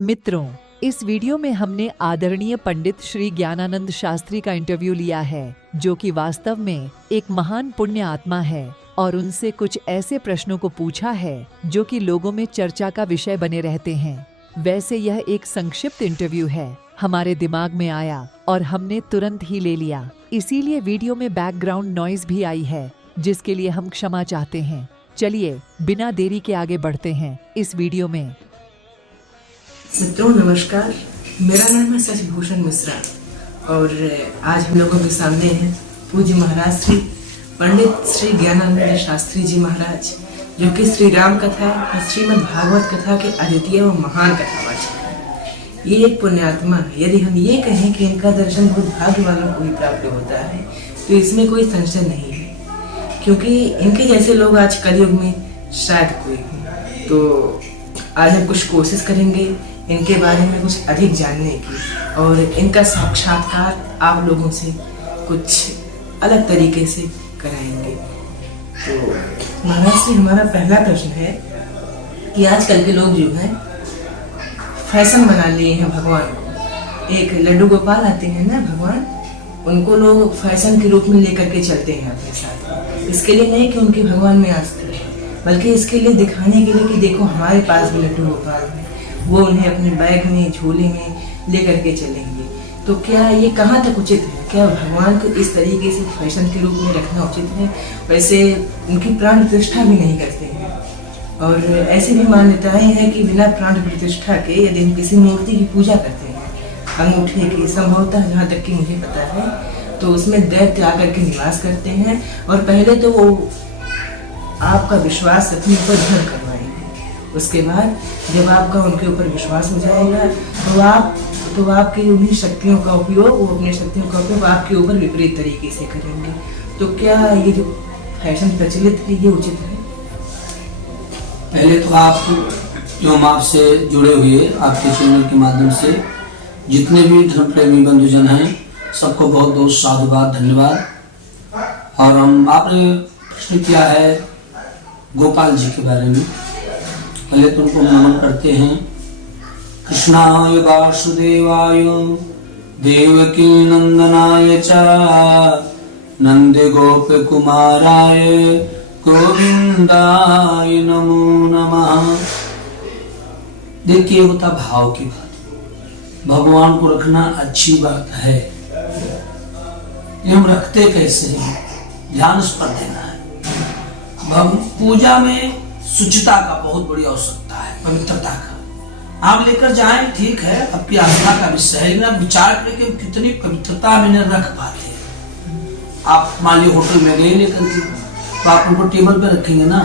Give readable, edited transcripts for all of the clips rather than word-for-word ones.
मित्रों, इस वीडियो में हमने आदरणीय पंडित श्री ज्ञानानंद शास्त्री का इंटरव्यू लिया है, जो कि वास्तव में एक महान पुण्य आत्मा है, और उनसे कुछ ऐसे प्रश्नों को पूछा है जो कि लोगों में चर्चा का विषय बने रहते हैं। वैसे यह एक संक्षिप्त इंटरव्यू है, हमारे दिमाग में आया और हमने तुरंत ही ले लिया, इसीलिए वीडियो में बैकग्राउंड नॉइज भी आई है, जिसके लिए हम क्षमा चाहते हैं। चलिए बिना देरी के आगे बढ़ते हैं इस वीडियो में। मित्रों नमस्कार, मेरा नाम है शशिभूषण मिश्रा और आज हम लोगों के सामने हैं पूज्य महाराज श्री पंडित श्री ज्ञानानंद शास्त्री जी महाराज, जो कि श्री राम कथा और श्रीमद् भागवत कथा के अद्वितीय व महान कथावाचक हैं। ये एक पुण्यात्मा है। यदि हम ये कहें कि इनका दर्शन बहुत भाग्य वालों को ही प्राप्त होता है तो इसमें कोई संशय नहीं है, क्योंकि इनके जैसे लोग आज कलयुग में शायद कोई हो। तो आज हम कुछ कोशिश करेंगे इनके बारे में कुछ अधिक जानने की और इनका साक्षात्कार आप लोगों से कुछ अलग तरीके से कराएंगे। तो महाराज से हमारा पहला प्रश्न है कि आजकल के लोग जो हैं फैशन बना लिए हैं भगवान को। एक लड्डू गोपाल आते हैं ना भगवान, उनको लोग फैशन के रूप में लेकर के चलते हैं अपने साथ। इसके लिए नहीं कि उनके भगवान में आस्था है, बल्कि इसके लिए दिखाने के लिए कि देखो हमारे पास भी लड्डू गोपाल है, वो उन्हें अपने बैग में झोले में लेकर के चलेंगे। तो क्या ये कहाँ तक उचित है? क्या भगवान को इस तरीके से फैशन के रूप में रखना उचित है? वैसे उनकी प्राण प्रतिष्ठा भी नहीं करते हैं, और ऐसी भी मान्यताएं हैं कि बिना प्राण प्रतिष्ठा के यदि हम किसी मूर्ति की पूजा करते हैं अंगूठे की, संभवतः जहाँ तक कि मुझे पता है, तो उसमें दैत्य आकर के निवास करते हैं और पहले तो वो आपका विश्वास अपने ऊपर दृढ़ करवाएंगे। उसके बाद जब आपका उनके ऊपर विश्वास हो जाएगा तो आपकी उन्हीं शक्तियों का उपयोग, वो अपनी शक्तियों का उपयोग आपके ऊपर विपरीत तरीके से करेंगे। तो क्या ये जो फैशन प्रचलित है ये उचित है? पहले तो आप जो हम आपसे जुड़े हुए आपके चैनल के माध्यम से जितने भी धर्म प्रेमी बंधुजन हैं, सबको बहुत बहुत साधुवाद, धन्यवाद। और हम आपने प्रश्न किया है गोपाल जी के बारे में, पहले तो उनको नमन करते हैं। कृष्णाय वासुदेवाय देवकी नंदनाय च नंद गोप कुमाराय गोविंदाय नमो नमः। देखिए, होता भाव की बात। भगवान को रखना अच्छी बात है, हम रखते कैसे हैं, ध्यान उस पर देना है। पूजा में शुचिता का बहुत बड़ी आवश्यकता है, पवित्रता का। आप लेकर जाएं, ठीक है, आपकी आस्था का विषय है, लेकिन आप विचार करें कि कितनी पवित्रता में रख पाते हैं। आप मान लीजिए होटल में गए लेकर के, तो आप उनको टेबल पे रखेंगे ना।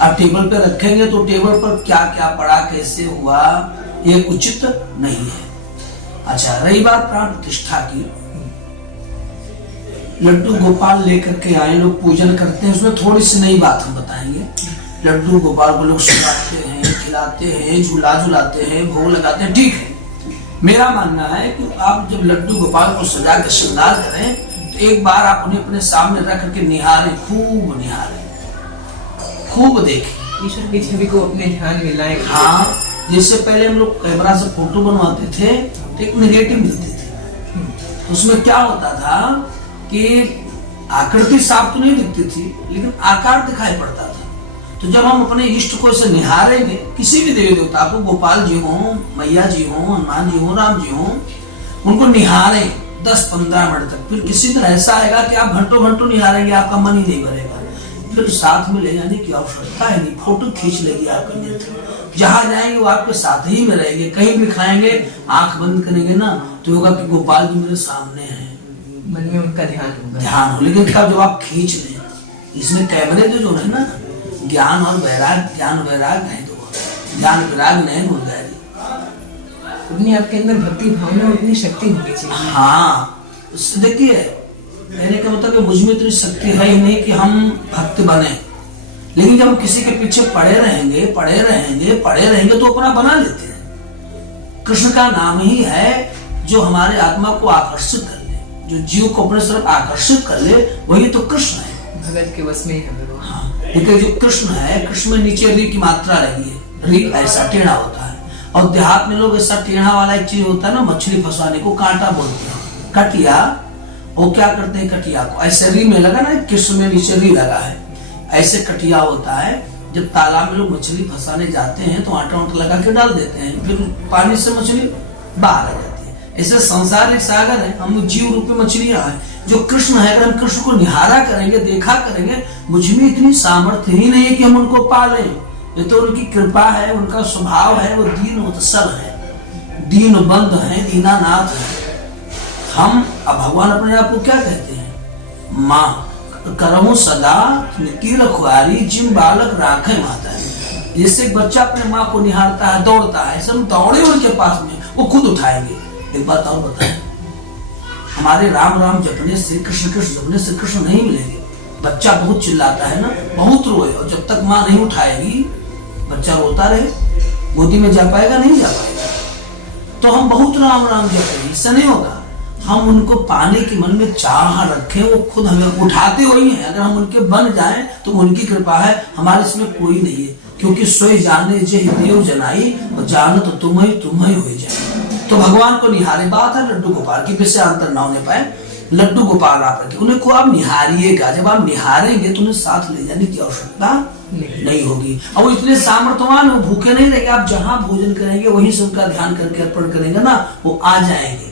आप टेबल पे रखेंगे तो टेबल पर क्या क्या पड़ा, कैसे हुआ, ये उचित नहीं है। अच्छा, रही बात प्राण प्रतिष्ठा की, लड्डू गोपाल लेकर के आए, लोग पूजन करते हैं, उसमें थोड़ी सी नई बात हम बताएंगे। लड्डू गोपाल को लोग सुलाते हैं, खिलाते हैं, झूला झुलाते हैं, भोग लगाते हैं, ठीक है। मेरा मानना है कि आप जब लड्डू गोपाल को सजा के श्रृंगार करें तो एक बार आप उन्हें अपने सामने रख करके निहारें, खूब निहारें, खूब देखें, ईश्वर की छवि को अपने ध्यान में लाएं। हाँ, जैसे पहले हम लोग कैमरा से फोटो बनवाते थे तो एक नेगेटिव मिलती थी, उसमें क्या होता था कि आकृति साफ तो नहीं दिखती थी, लेकिन आकार दिखाई पड़ता था। तो जब हम अपने इष्ट को इसे निहारेंगे, किसी भी देवी देवता को, गोपाल जी हो, मैया जी हो, हनुमान जी हो, राम जी हो, उनको निहारें 10-15 मिनट तक। फिर किसी दिन ऐसा आएगा कि आप घंटों घंटों निहारेंगे, आपका मन ही नहीं भरेगा। फिर साथ में ले जाने की आवश्यकता है नहीं, फोटो खींच लेगी आपका नेत्र। जहां जाएंगे वो आपके साथ ही में रहेंगे। कहीं भी खाएंगे, आंख बंद करेंगे ना तो होगा कि गोपाल जी मेरे सामने हैं, मन में उनका ध्यान हो। लेकिन तब जब आप खींच लें, इसमें कैमरे जो है ना, ज्ञान और वैराग, ज्ञान वैराग नहीं तो ज्ञान वैराग नहीं हो जाएगी। उतनी आपके अंदर भक्ति भावना, उतनी शक्ति होनी चाहिए। हाँ, देखिए, कहने का मतलब मुझ में इतनी शक्ति है ही नहीं कि हम भक्त बने, लेकिन जब हम किसी के पीछे पड़े रहेंगे तो अपना बना लेते हैं। कृष्ण का नाम ही है जो हमारे आत्मा को आकर्षित कर ले, जो जीव को अपने तरफ आकर्षित कर ले, वही तो कृष्ण है। भगत के वश में है। हाँ, देखिए जो कृष्ण है, कृष्ण में नीचे री की मात्रा लगी है, री ऐसा टेढ़ा होता है, और देहात में लोग ऐसा टेढ़ा वाला एक चीज होता है ना, मछली फंसाने को कांटा बोलते हैं, कटिया। वो क्या करते हैं, कटिया को ऐसे री में लगा ना, कृष्ण में नीचे री लगा है, ऐसे कटिया होता है। जब तालाब में लोग मछली फंसाने जाते हैं तो आटा वाटा लगा के डाल देते हैं, फिर पानी से मछली बाहर आ जाती है। ऐसे संसार एक सागर है, हम जीव रूप में मछलियां हैं। जो कृष्ण है, अगर हम कृष्ण को निहारा करेंगे, देखा करेंगे, मुझ में इतनी सामर्थ्य ही नहीं है कि हम उनको पालें। ये तो उनकी कृपा है, उनका स्वभाव है, वो दीन उत्सल है, दीन बंध है, दीनानाथ है। हम अब भगवान अपने आप को क्या कहते हैं, माँ करहूं सदा निकील खुआरी जिम बालक राखे माता है। जैसे एक बच्चा अपने माँ को निहारता है, दौड़ता है, सब दौड़े उनके पास में, वो खुद उठाएंगे। एक बात और बताएं, हमारे राम राम जपने से, कृष्ण कृष्ण जपने से कृष्ण नहीं मिलेंगे। बच्चा बहुत चिल्लाता है ना, बहुत रोए, और जब तक माँ नहीं उठाएगी बच्चा रोता रहे, गोदी में जा पाएगा, नहीं जा पाएगा। तो हम बहुत राम राम जपेंगे, इससे नहीं होगा। हम उनको पाने के मन में चाह रखें, वो खुद हमें उठाते वही हैं। अगर हम उनके बन जाएं तो उनकी कृपा है, हमारे इसमें कोई नहीं है। क्योंकि सोई जाने जय देव जनाई, और जानत तो तुम ही हो जाए। तो भगवान को निहारे, बात है लड्डू गोपाल की, विषय अंतर ना होने पाए। लड्डू गोपाल आप रखे, उन्हें को आप निहारिएगा। जब आप निहारेंगे तो उन्हें साथ ले जाने की आवश्यकता नहीं होगी। और वो इतने सामर्थ्यवान, वो भूखे नहीं रहेंगे। आप जहाँ भोजन करेंगे वहीं से उनका ध्यान करके अर्पण करेंगे ना, वो आ जाएंगे,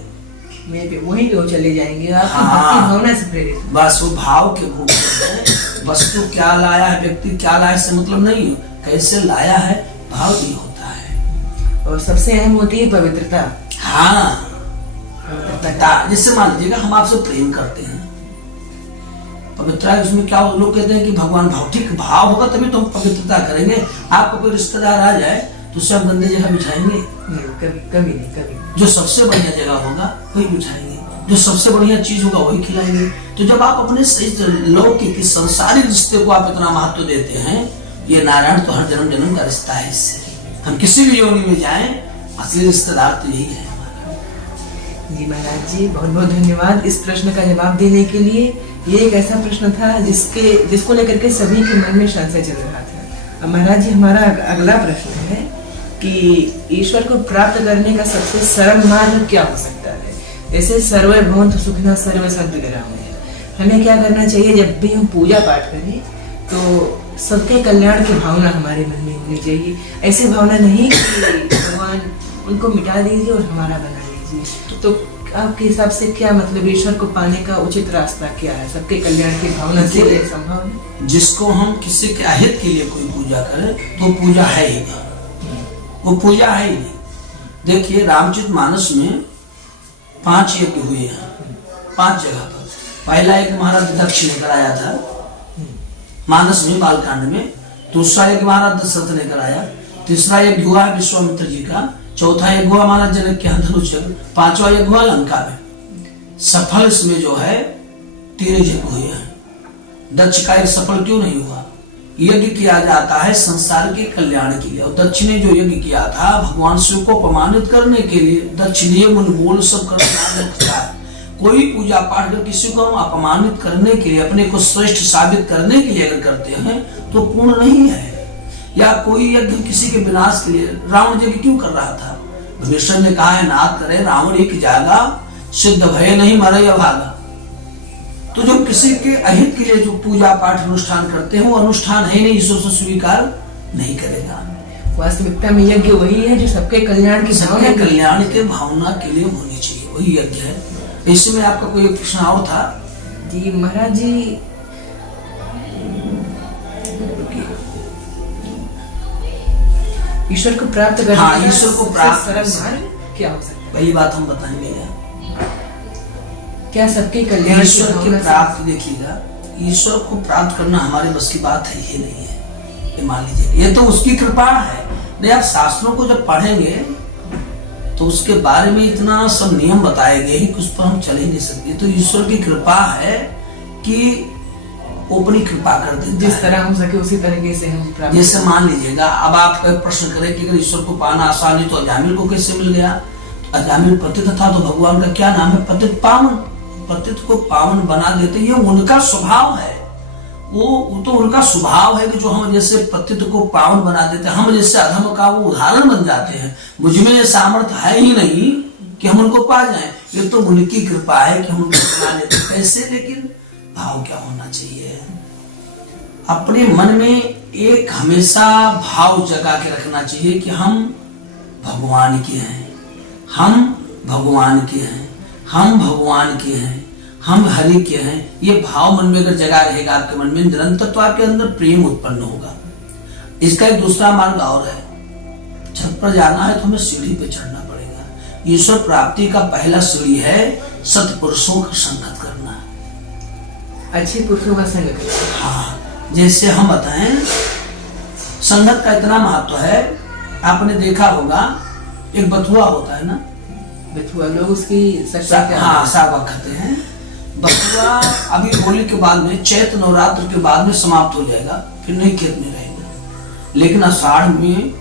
वहीं पे वो चले जाएंगे। आपकी भक्ति भावना से प्रेरित, बस वो भाव के भूख है। वस्तु क्या लाया है, व्यक्ति क्या लाया है, इससे मतलब नहीं, कैसे लाया है, भाव भी होता है। और सबसे अहम होती है पवित्रता। हाँ, पवित्रता। जैसे मान लीजिएगा हम आपसे प्रेम करते हैं, पवित्रता उसमें क्या, लोग कहते हैं कि भगवान भौतिक भाव होगा तभी तो हम पवित्रता करेंगे। आपको कोई रिश्तेदार आ जाए तो उससे आप गंदे जगह बिठाएंगे? कभी नहीं, कभी। जो सबसे बढ़िया जगह होगा वही बिठाएंगे, जो सबसे बढ़िया चीज होगा वही खिलाएंगे। तो जब आप अपने लौकिक संसारिक रिश्ते को आप इतना महत्व देते हैं, ये नारायण तो हर जन्म जन्म का रिश्ता है। इससे हम किसी भी योनि में जाएं, असली रिश्तेदार तो यही है हमारा। जी महाराज जी, बहुत बहुत धन्यवाद इस प्रश्न का जवाब देने के लिए। ये एक ऐसा प्रश्न था जिसको लेकर के सभी के मन में संशय चल रहा था। अब महाराज जी, हमारा अगला प्रश्न है कि ईश्वर को प्राप्त करने का सबसे सरल मार्ग क्या हो सकता है? जैसे सर्वे भवन्तु सुखिनः सर्वे सन्तु निरामयाः, हमें क्या करना चाहिए जब भी हम पूजा पाठ करें तो सबके कल्याण की भावना हमारे मन में होनी चाहिए। ऐसी भावना नहीं कि भगवान उनको मिटा दीजिए और हमारा बना लीजिए। तो आपके हिसाब से क्या मतलब, ईश्वर को पाने का उचित रास्ता क्या है? सबके कल्याण की भावना से ये संभव है? जिसको हम किसी के अहित के लिए कोई पूजा करें तो पूजा है ही नहीं, वो पूजा है ही नहीं। देखिए रामचरित मानस में 5 यज्ञ हुए हैं, 5 जगह पर। पहला एक महाराज दक्ष ने कराया था मानस में, बालकांड में। दूसरा यज्ञ महाराज दशरथ ने कराया। तीसरा यज्ञ हुआ विश्वामित्र जी का। चौथा यज्ञ हुआ महाराज जनक के धनुष यज्ञ। 5वां यज्ञ हुआ लंका में। सफल इसमें जो है 3 यज्ञ हुए हैं। दक्ष का एक सफल क्यों नहीं हुआ? यज्ञ किया जाता है संसार के कल्याण के लिए, और दक्ष ने जो यज्ञ किया था भगवान शिव को अपमानित करने के लिए। दक्ष नियम बोल सब करता है। कोई पूजा पाठ अगर किसी को हम अपमानित करने के लिए, अपने को श्रेष्ठ साबित करने के लिए अगर करते हैं तो पूर्ण नहीं है। या कोई यज्ञ किसी के विनाश के लिए, रावण यज्ञ क्यों कर रहा था? विष्णु ने कहा है नाथ करे रावण एक जागा, सिद्ध भय नहीं मरे अभागा। तो जो किसी के अहित के लिए जो पूजा पाठ अनुष्ठान करते हैं वो अनुष्ठान है नहीं, ईश्वर से स्वीकार नहीं करेगा। वास्तविकता में यज्ञ वही है जो सबके कल्याण की भावना, कल्याण के भावना के लिए होनी चाहिए, वही यज्ञ है। इसमें आपका कोई प्रश्न और था? जी महाराज जी, ईश्वर को प्राप्त करने हाँ, ईश्वर को प्राप्त सरल मार्ग क्या हो सकता है? पहली बात हम बताएंगे क्या सबके कल्याण ईश्वर की प्राप्ति। देखिएगा, ईश्वर को प्राप्त करना हमारे बस की बात है ये नहीं है, ये मान लीजिए, ये तो उसकी कृपा है। नहीं, आप शास्त्रों को जब पढ़ेंगे तो उसके बारे में इतना सब नियम बताए गए कि उस पर हम चल ही नहीं सकते। तो ईश्वर की कृपा है कि वो अपनी कृपा कर देता है, जिस तरह हो सके उसी तरीके से हम प्राप्त। जैसे मान लीजिएगा, अब आप कोई प्रश्न करें कि अगर ईश्वर को पाना आसान है तो अजामिल को कैसे मिल गया? तो अजामिल पतित था, तो भगवान का क्या नाम है? पतित पावन। पतित को पावन बना देते, ये उनका स्वभाव है। वो तो उनका स्वभाव है कि जो हम जैसे पतित को पावन बना देते हैं, हम जैसे अधम का वो उदाहरण बन जाते हैं। मुझमें ये सामर्थ्य है ही नहीं कि हम उनको पा जाएं, ये तो उनकी कृपा है कि हम उनको बना लेते। कैसे? लेकिन भाव क्या होना चाहिए? अपने मन में एक हमेशा भाव जगा के रखना चाहिए कि हम भगवान के हैं, हम भगवान के हैं, हम भगवान के हैं, हम हरि के हैं। ये भाव मन में अगर जगा रहेगा आपके मन में, निरंतर तो आपके अंदर प्रेम उत्पन्न होगा। इसका एक दूसरा मार्ग और है, छत पर जाना है तो हमें सीढ़ी पे चढ़ना पड़ेगा। ईश्वर प्राप्ति का पहला सीढ़ी है सत्पुरुषों का संगत करना, अच्छे पुरुषों का संग करना। हाँ, जैसे हम बताएं, संगत का इतना महत्व है। आपने देखा होगा एक बथुआ होता है ना, बथुआ लोग उसकी हाँ सावा खाते हैं। बथुआ अभी होली के बाद में, चैत्र नवरात्र के बाद में समाप्त हो जाएगा, फिर नहीं खेत में रहेगा। लेकिन आषाढ़ में,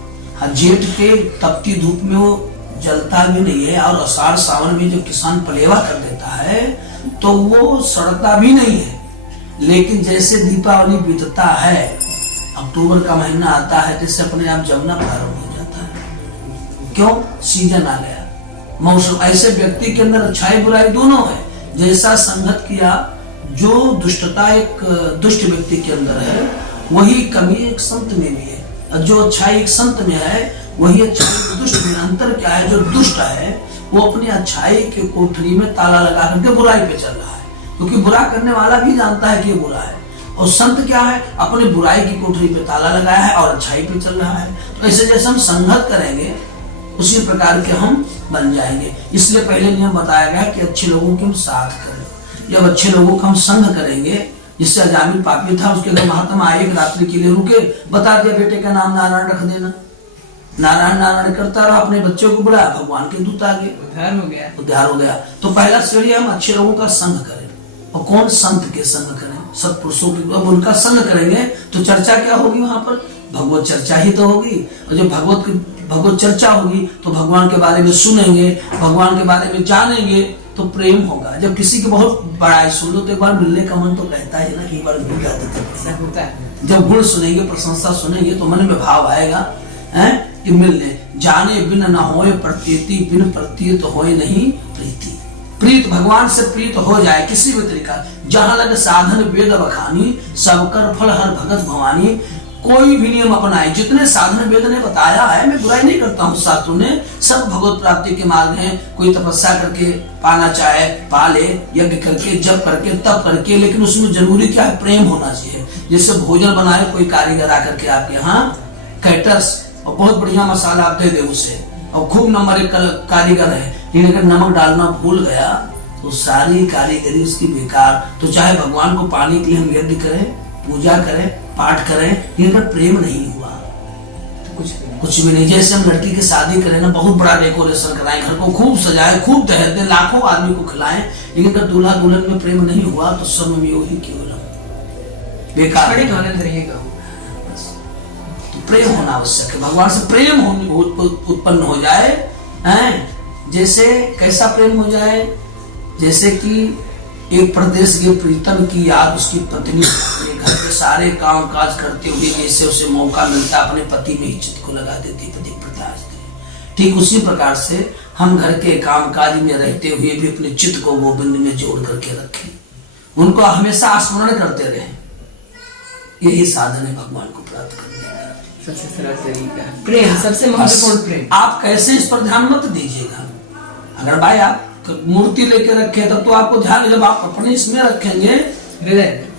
जेठ के तपती धूप में वो जलता भी नहीं है, और आषाढ़ सावन में जब किसान पलेवा कर देता है तो वो सड़ता भी नहीं है। लेकिन जैसे दीपावली बीतता है, अक्टूबर का महीना आता है, जैसे अपने आप जमना प्रारंभ हो जाता है। क्यों? सीजन आ गया, मौसम। ऐसे व्यक्ति के अंदर अच्छाई बुराई दोनों है। जैसा संगत किया, जो दुष्टता एक दुष्ट व्यक्ति के अंदर है, वही कमी एक संत में भी है, और जो अच्छाई एक संत में है, वही अच्छाई दुष्ट में। अंतर क्या है? जो दुष्ट है वो अपनी अच्छाई के कोठरी में ताला लगा करके बुराई पे चल रहा है, क्योंकि बुरा करने वाला भी जानता है कि ये बुरा है। और संत क्या है? अपनी बुराई की कोठरी पे ताला लगाया है और अच्छाई पे चल रहा है। तो ऐसे जैसे हम संगत करेंगे, उसी प्रकार के हम बन जाएंगे। इसलिए पहले नियम बताया गया कि अच्छे लोगों के हम साथ करें। जब अच्छे लोगों का हम संग करेंगे, जिससे अजामिल पापी था, उसके घर महात्मा आए, एक रात्रि के लिए रुके, बता दिया बेटे का नाम नारायण रख देना। नारायण नारायण करता रहा, अपने बच्चों को बुलाया, भगवान के दूत आ गए, उद्धार हो गया। तो पहला सीढ़ी हम अच्छे लोगों का संग करें। और कौन? संत के संग करें, सत्पुरुषों की। अब उनका संग करेंगे तो चर्चा क्या होगी? वहां पर भगवत चर्चा ही तो होगी। और जब भगवत चर्चा होगी तो भगवान के बारे में सुनेंगे, भगवान के बारे में जानेंगे, तो प्रेम होगा। जब किसी की बहुत बड़ाई सुन लो तो एक बार मिलने का मन तो कहता है ना कि एक बार मिल जाता होता है। जब गुण सुनेंगे, प्रशंसा सुनेंगे, तो मन में भाव आएगा कि मिलने। जाने बिन न होए प्रतीति, बिन प्रतीत होए नहीं प्रीति। प्रीत, भगवान से प्रीत हो जाए किसी भी तरीका। जहां लग साधन वेद बखानी, सब कर फल हर भगत भवानी। कोई भी नियम अपनाए, जितने साधन वेद ने बताया है, मैं बुराई नहीं करता हूँ, शास्त्रों ने सब भगवत प्राप्ति के मार्ग हैं। कोई तपस्या करके पाना चाहे पाले, यज्ञ करके, जप करके, तप करके, लेकिन उसमें जरूरी क्या है? प्रेम होना चाहिए। जैसे भोजन बनाए कोई कारीगर आकर के आपके यहाँ, कैटर्स, और बहुत बढ़िया मसाला आप दे दे उसे, और खूब नंबर एक कारीगर है, लेकिन अगर नमक डालना भूल गया तो सारी कारीगरी उसकी बेकार। तो चाहे भगवान को पाने के लिए हम यज्ञ करें, पूजा करें, पाठ करें, लेकिन अगर प्रेम नहीं हुआ तो कुछ भी नहीं। जैसे हम लड़की की शादी करें ना, बहुत बड़ा डेकोरेशन कराएं, घर को खूब सजाएं, खूब दहेज दें, लाखों आदमी को खिलाएं, लेकिन अगर दूल्हा दुल्हन में प्रेम नहीं हुआ तो सब में वही केवल बेकार रहेगा। प्रेम होना आवश्यक है, भगवान से प्रेम उत्पन्न हो जाए। जैसे कैसा प्रेम हो जाए? जैसे कि एक प्रदेश के प्रीतम की याद उसकी पत्नी घर के सारे काम काज करते हुए जैसे उसे मौका मिलता अपने पति में ही चित्त को लगा देती, पति प्रकाश दे। ठीक उसी प्रकार से हम घर के काम काज में रहते हुए भी अपने चित्त को गोविंद में जोड़ करके रखें, उनको हमेशा स्मरण करते रहें। यही साधन है भगवान को प्राप्त करने का सबसे सरल तरीका। प्रेम सबसे महत्वपूर्ण प्रेम। आप कैसे इस पर ध्यान मत दीजिएगा। अगर भाई आप मूर्ति लेके रखे तब तो आपको ध्यान, जब आप अपने इसमें रखेंगे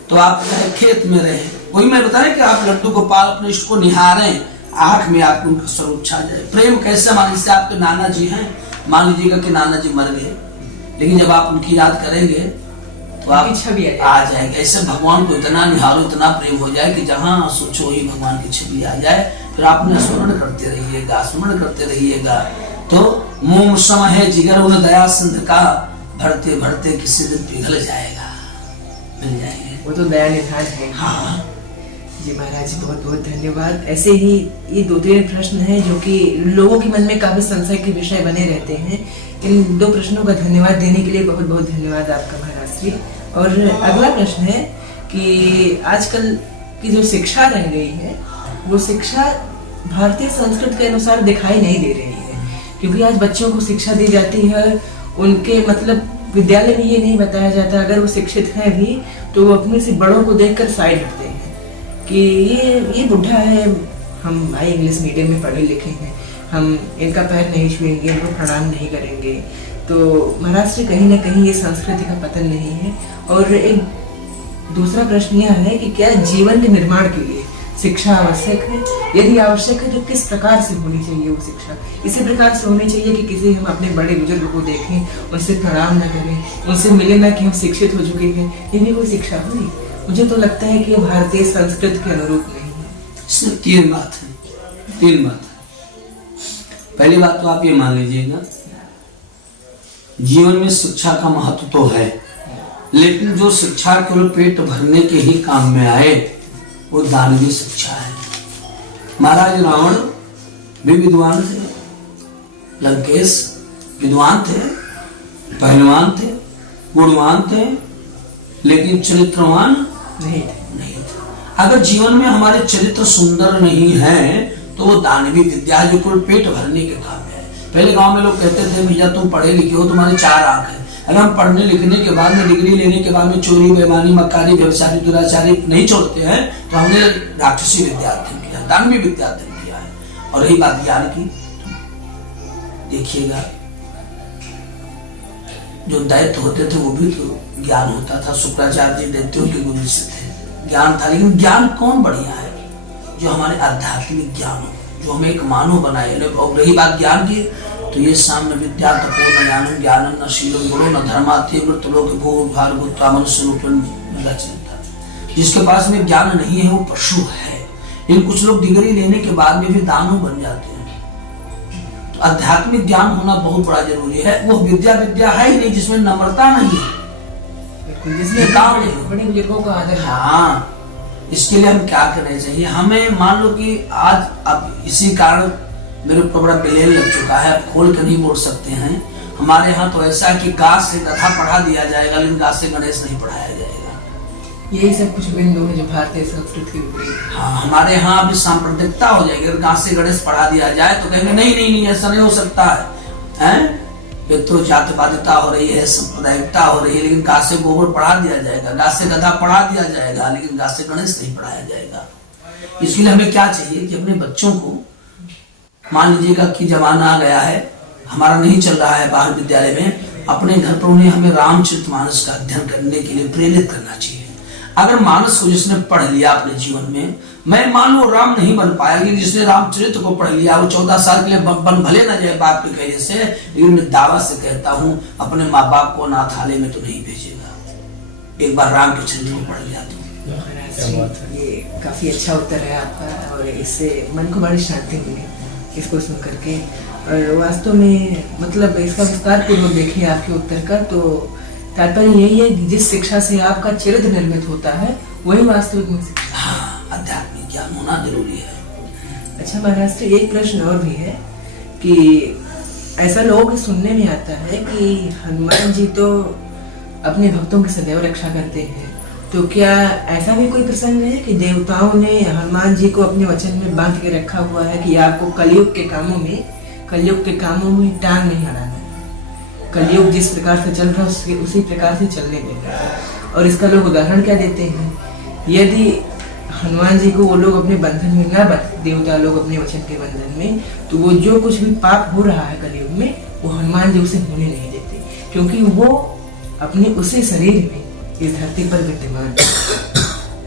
तो आप खेत में रहे। वही मैं बताया कि आप लड्डू गोपाल अपने इष्ट को निहारें, आंख में आपको उनका स्वरूप छा जाए। प्रेम कैसे? मान लीजिए आपके नाना जी हैं, मान लीजिएगा कि नाना जी मर गए, लेकिन जब आप उनकी याद करेंगे तो आप छवि आ जाएगी। ऐसे भगवान को इतना निहारो, इतना प्रेम हो जाए कि जहाँ सोचो वही भगवान की छवि आ जाए। फिर आपने स्मरण करते रहिएगा, स्मरण करते रहिएगा। तो मोम सम है जिगर उन दया सिंध का, भरते भरते किसी दिन पिघल जाएगा, मिल जाएंगे। वो तो दया निधान है। हाँ जी महाराज, बहुत बहुत धन्यवाद। ऐसे ही ये 2-3 प्रश्न हैं जो कि लोगों के मन में काफी संशय के विषय बने रहते हैं। इन 2 प्रश्नों का धन्यवाद देने के लिए बहुत बहुत धन्यवाद आपका महाराज श्री। और अगला प्रश्न है कि आजकल की जो शिक्षा रह गई है वो शिक्षा भारतीय संस्कृति के अनुसार दिखाई नहीं दे रही है, क्योंकि आज बच्चों को शिक्षा दी जाती है उनके मतलब विद्यालय में ये नहीं बताया जाता, अगर वो शिक्षित हैं भी तो वो अपने से बड़ों को देखकर साइड हटते हैं कि ये बुढ़ा है, हम भाई इंग्लिश मीडियम में पढ़े लिखे हैं, हम इनका पैर नहीं छुएंगे, इनको प्रणाम नहीं करेंगे। तो महाराष्ट्र कहीं ना कहीं ये संस्कृति का पतन नहीं है। और एक दूसरा प्रश्न यह है कि क्या जीवन के निर्माण के लिए शिक्षा आवश्यक है? यदि आवश्यक है तो किस प्रकार से होनी चाहिए वो शिक्षा? इसी प्रकार से होनी चाहिए कि किसी हम अपने बड़े बुजुर्ग को देखें, उनसे प्रणाम न करें, उनसे मिले ना कि हम शिक्षित हो चुके हैं, ये भी कोई शिक्षा हुई? मुझे तो लगता है कि ये भारतीय संस्कृति के अनुरूप नहीं है। इसमें तीन बात है। पहली बात तो आप ये मान लीजिएगा, जीवन में शिक्षा का महत्व तो है, लेकिन जो शिक्षा केवल पेट भरने के ही काम में आए वो दानवीय शिक्षा है। महाराज रावण भी विद्वान थे, लंकेश विद्वान थे, पहलवान थे, गुणवान थे, लेकिन चरित्रवान नहीं थे। अगर जीवन में हमारे चरित्र सुंदर नहीं है तो वो दानवीय विद्या जो केवल पेट भरने के काम है। पहले गांव में लोग कहते थे भैया तुम पढ़े लिखे हो, तुम्हारे 4 आंख है। अगर हम पढ़ने लिखने के बाद में, डिग्री लेने के बाद में चोरी, बेईमानी, मक्कारी, व्यभिचारी, दुराचारी नहीं छोड़ते हैं तो हमने राक्षसी विद्या अध्ययन किया, दानवीय विद्या अध्ययन किया है। और रही बात ज्ञान की, देखिएगा जो दैत्य होते थे वो भी तो ज्ञान होता था। शुक्राचार्य जी दैत्यों के गुरु से थे, ज्ञान था। लेकिन ज्ञान कौन बढ़िया है? जो हमारे आध्यात्मिक ज्ञान हो, जो हमें एक मानव बनाए। और रही बात ज्ञान की, तो ये साम्य विद्या तपोन ज्ञानम ज्ञानम न शीलम गुणो न धर्माति मृतलोक भो भार भूतामन स्वरूपन रचयिता। जिसके पास में ज्ञान नहीं है वो पशु है। लेकिन कुछ लोग डिग्री लेने के बाद में भी दानव बन जाते हैं। तो आध्यात्मिक ज्ञान होना बहुत बड़ा जरूरी है। वो विद्या है ही नहीं जिसमें नम्रता नहीं है, जिसमें काम नहीं, बड़े बुजुर्गों का आदर। हाँ, इसके लिए हम क्या करना चाहिए? हमें मान लो कि आज अब इसी कारण मेरे ऊपर बड़ा बेलेल लग चुका है, अब खोल कर नहीं बोल सकते हैं। हमारे यहाँ तो ऐसा है कि गाछ से गधा पढ़ा दिया जाएगा, लेकिन गाछ से गणेश नहीं पढ़ाया जाएगा। यही सब कुछ बिंदु है जो भारतीय संस्कृति के विपरीत। हाँ, हमारे यहाँ अभी सांप्रदायिकता हो जाएगी। अगर गाछ से गणेश पढ़ा दिया जाए तो कहेंगे नहीं ऐसा नहीं हो सकता है। एक तो जातिवादिता हो रही है, सांप्रदायिकता हो रही है, लेकिन गाछ से गोबर पढ़ा दिया जाएगा, गाछ से गधा पढ़ा दिया जाएगा, लेकिन गाछ से गणेश नहीं पढ़ाया जाएगा। इसके लिए हमें क्या चाहिए कि अपने बच्चों को, मान लीजिएगा कि जमाना आ गया है, हमारा नहीं चल रहा है बाहर विद्यालय में, अपने घर पर उन्हें हमें रामचरितमानस का अध्ययन करने के लिए प्रेरित करना चाहिए। अगर मानस को जिसने पढ़ लिया अपने जीवन में, मैं मान लो राम नहीं बन पाया, लेकिन जिसने रामचरित्र को पढ़ लिया वो 14 साल के लिए बन भले ना जाए बाप के कहे से, लेकिन मैं दावा से कहता हूँ अपने माँ बाप को अनाथालय में तो नहीं भेजेगा। एक बार राम के चरित्र को पढ़ लिया तो। ये काफी अच्छा उत्तर है आपका, और इससे मन को बड़ी शांति मिली इसको सुन करके। और वास्तव में मतलब इसका विस्तार पूर्वक देखिए आपके उत्तर का, तो तात्पर्य यही है कि जिस शिक्षा से आपका चरित्र निर्मित होता है वही वास्तविक में शिक्षा। हाँ, आध्यात्मिक ज्ञान होना जरूरी है। अच्छा महाराष्ट्र, एक प्रश्न और भी है कि ऐसा लोगों के सुनने में आता है कि हनुमान जी तो अपने भक्तों की सदैव रक्षा करते हैं, तो क्या ऐसा भी कोई प्रसंग है कि देवताओं ने हनुमान जी को अपने वचन में बांध के रखा हुआ है कि आपको कलयुग के कामों में टांग नहीं अड़ाना, कलयुग जिस प्रकार से चल रहा है उसी प्रकार से चलने देना है? और इसका लोग उदाहरण क्या देते हैं, यदि हनुमान जी को वो लोग अपने बंधन में न बंध, देवता लोग अपने वचन के बंधन में, तो वो जो कुछ भी पाप हो रहा है कलयुग में वो हनुमान जी उसे होने नहीं देते, क्योंकि वो अपने उसी शरीर में इस धरती पर विद्यमान।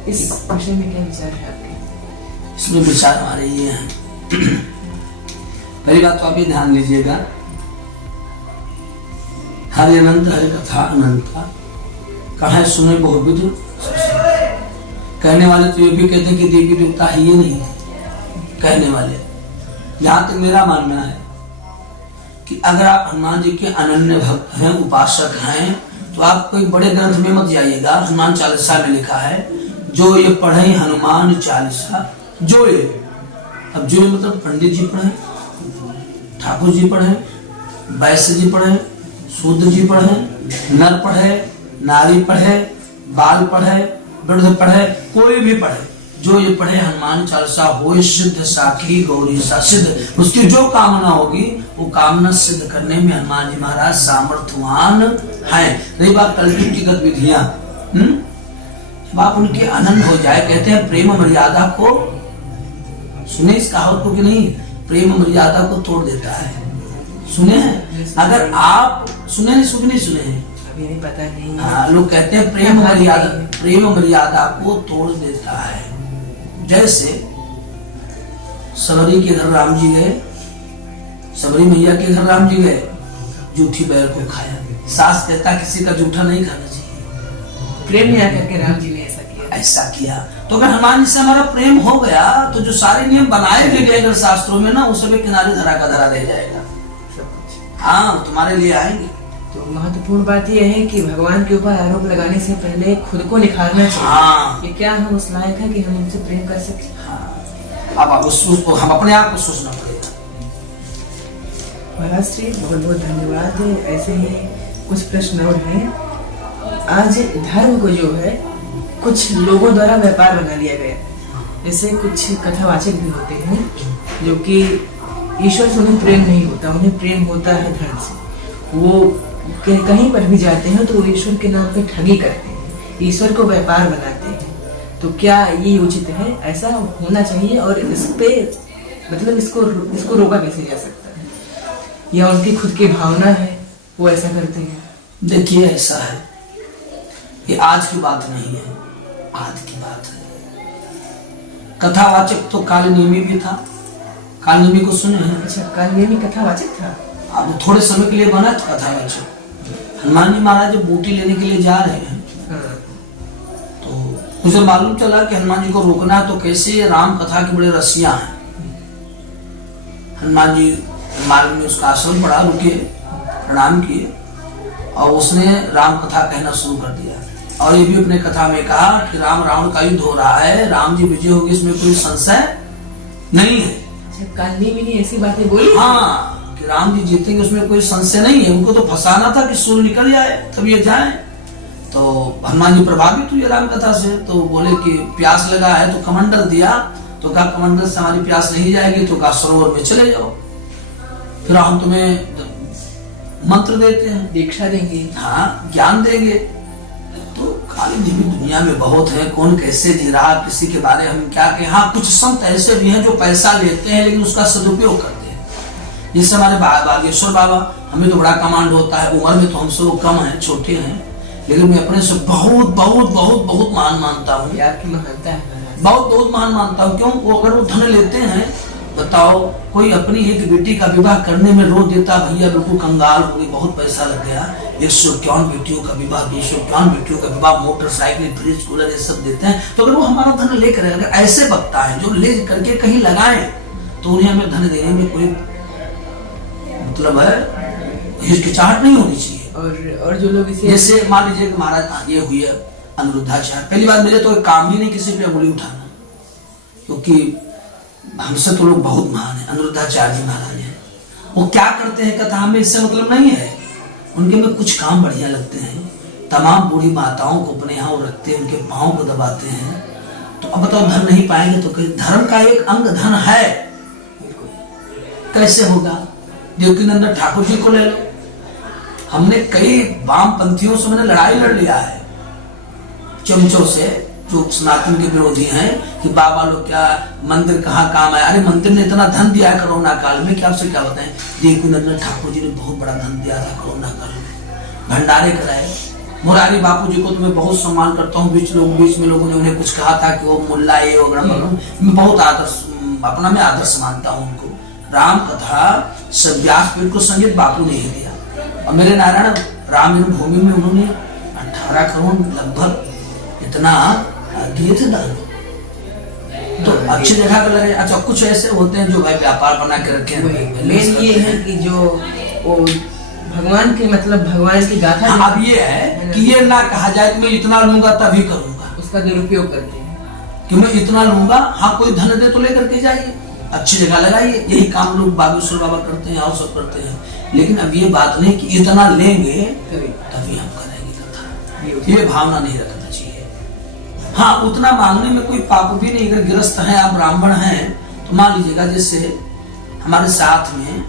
इस विषय में क्या विचार है आपके? इसमें विचार हमारे ये हैं। पहली बात तो आप ये ध्यान लीजिएगा, हरि अनंत हरि कथा अनंता, कहा सुने बहुविध। कहने वाले तो ये भी कहते हैं कि देवी देवता है, ये नहीं कहने वाले। जहां तक मेरा मानना है कि अगर आप हनुमान जी के अनन्य भक्त हैं, उपासक हैं, तो आप कोई बड़े ग्रंथ में मत जाइएगा। हनुमान चालीसा में लिखा है, जो ये पढ़े हनुमान चालीसा, जो ये, अब जो ये मतलब पंडित जी पढ़े, ठाकुर जी पढ़े, वैश्य जी पढ़े, शूद्र जी पढ़े, नर पढ़े, नारी पढ़े, बाल पढ़े, वृद्ध पढ़े, कोई भी पढ़े, जो ये पढ़े हनुमान चालीसा हो सिद्ध साखी गौरी सा सिद्ध, उसकी जो कामना होगी वो कामना सिद्ध करने में हनुमान जी महाराज सामर्थ्यवान हैं। रही बात कलयुग की गतिविधियां, जब आप उनके आनंद हो जाए, कहते हैं प्रेम मर्यादा को, सुने इस कहावत को कि नहीं, प्रेम मर्यादा को तोड़ देता है। सुने हैं? अगर आप सुने नहीं, सुने नहीं सुने हैं, अभी नहीं पता नहीं। हाँ, लोग कहते हैं प्रेम मर्यादा को तोड़ देता है। जैसे सबरी के घर राम जी गए, सबरी मैया के घर राम जी गए, जूठी बैल को खाया। सास कहता किसी का जूठा नहीं खाना चाहिए, प्रेम में आकर के राम जी ने ऐसा किया। तो अगर हनुमान जी से हमारा प्रेम हो गया तो जो सारे नियम बनाए भी गए अगर शास्त्रों में ना, वो सब किनारे धरा का धरा रह जाएगा। हाँ, तुम्हारे लिए आएंगे। तो महत्वपूर्ण बात यह है कि भगवान के ऊपर आरोप लगाने से पहले खुद को निखारना चाहिए। हाँ। कि क्या हम उस लायक है कि हम उनसे प्रेम कर सके। हाँ। अब उसको हम अपने आप को सोचना पड़ेगा। महाराज श्री बहुत बहुत धन्यवाद। ऐसे ही कुछ प्रश्न और हैं। आज धर्म को जो है कुछ लोगों द्वारा व्यापार बना लिया गया। जैसे कुछ कथावाचक भी होते हैं जो कि ईश्वर से उन्हें प्रेम नहीं होता, उन्हें प्रेम होता है धन से। वो कहीं पर भी जाते हैं तो वो ईश्वर के नाम पे ठगी करते हैं, ईश्वर को व्यापार बनाते हैं। तो क्या ये उचित है? ऐसा होना चाहिए? और इस पे मतलब इसको रोका कैसे जा सकता है? या उनकी खुद की भावना है, वो ऐसा करते हैं? देखिए, ऐसा है, ये आज की बात नहीं है, आज की बात है। कथावाचक तो कालनेमी भी था। कालनेमी को सुने हैं? अच्छा, कालनेमी कथावाचक था। अब थोड़े समय के लिए बना था कथावाचक। हनुमान जी महाराज जब बूटी लेने के लिए जा रहे हैं तो उसे मालूम चला कि हनुमान जी को रोकना है, तो कैसे राम कथा के बड़े रसिया हैं। हनुमान जी मार्ग में उसका आश्रम पड़ा, रुके, प्रणाम किए और उसने राम कथा कहना शुरू कर दिया। और ये भी अपने कथा में कहा कि राम रावण का युद्ध हो रहा है, राम जी विजय होगी, इसमें कोई संशय नहीं है। कालनेमी ने ऐसी बातें बोली? हाँ, कि राम जी जीतेंगे उसमें कोई संशय नहीं है। उनको तो फंसाना था कि सूर्य निकल जाए तब ये जाए। तो हनुमान जी प्रभावित हुए राम कथा से, तो बोले कि प्यास लगा है तो कमंडल दिया। तो कहा कमंडल से हमारी प्यास नहीं जाएगी, तो कहा सरोवर में चले जाओ, फिर हम तुम्हें मंत्र देते हैं, दीक्षा देंगे, हाँ, ज्ञान देंगे। तो काली जी भी दुनिया में बहुत है, कौन कैसे जी रहा, किसी के बारे हम क्या कहें। हाँ, कुछ संत ऐसे भी हैं जो पैसा लेते हैं लेकिन उसका सदुपयोग करते हैं। जैसे हमारे बागेश्वर बाबा, हमें तो बड़ा कमांड होता है, उम्र में तो हमसे वो कम है, छोटे हैं, लेकिन मैं अपने से बहुत बहुत बहुत बहुत महान मानता हूँ। महानता है, बहुत बहुत महान मानता हूँ। क्यों? वो अगर वो धन लेते हैं, बताओ, कोई अपनी एक बेटी का विवाह करने में रो देता, भैया बिल्कुल कंगाल हो गई, बहुत पैसा लग गया, 151 बेटियों का विवाह, 251 बेटियों का विवाह, मोटरसाइकिल, फ्रिज, कूलर, ये सब देते हैं। तो अगर वो हमारा धन लेकर, अगर ऐसे वक्ता है जो ले करके कहीं लगाए, तो उन्हें हमें धन देने में कोई मतलब है, हिचकिचाहट नहीं होनी चाहिए। और जो लोग इसे, जैसे मान लीजिए कि महाराज ये हुई है अनिरुद्धाचार्य, पहली बात मेरे तो काम ही नहीं किसी पे उंगली उठाना, क्योंकि हमसे तो लोग बहुत महान है। अनिरुद्धाचार्य जी महाराज हैं, वो क्या करते हैं कथा में इससे मतलब नहीं है, उनके में कुछ काम बढ़िया लगते हैं। तमाम बूढ़ी माताओं को अपने यहाँ रखते हैं, उनके पाँव को दबाते हैं। तो अब बताओ, धन नहीं पाएंगे तो धर्म का एक अंग धन है, कैसे होगा? देवकीनंदन ठाकुर जी को ले लो, हमने कई वामपंथियों से मैंने लड़ाई लड़ लिया है, चमचों से, जो सनातन के विरोधी हैं कि बाबा लोग क्या मंदिर कहाँ काम है। अरे मंदिर ने इतना धन दिया है कोरोना काल में कि आपसे क्या बताएं। देवकीनंदन ठाकुर जी ने बहुत बड़ा धन दिया था कोरोना काल में, भंडारे कराए। मुरारी बापू जी को तो मैं बहुत सम्मान करता हूँ। बीच में लोगों ने उन्हें कुछ कहा था कि वो मुल्ला ये वगैरह, मैं बहुत आदर्श, अपना मैं आदर्श मानता हूँ उनको। राम कथा व्यासपीठ को संगीत बापू ने ही दिया, और मेरे नारायण राम भूमि में उन्होंने 18 करोड़ लगभग इतना दिए थे दान। तो अच्छी जगह पे लगे। अच्छा, कुछ ऐसे होते हैं जो भाई व्यापार बना के रखे हैं। मेन ये है कि जो वो भगवान के मतलब भगवान की गाथा, अब ये है कि ये ना कहा जाए कि मैं इतना लूंगा तभी करूंगा, उसका दुरुपयोग करते हैं कि मैं इतना लूंगा। हाँ, कोई धन दे तो लेकर के जाइए, अच्छी जगह लगाइए। यही काम लोग बागेश्वर बाबा करते हैं और सब करते हैं। लेकिन अब ये बात नहीं कि इतना लेंगे तभी हम करेंगे कथा, ये भावना नहीं रखना चाहिए। हाँ, उतना मांगने में कोई पाप भी नहीं। अगर गृहस्थ हैं, आप ब्राह्मण हैं, तो मान लीजिएगा जैसे हमारे साथ में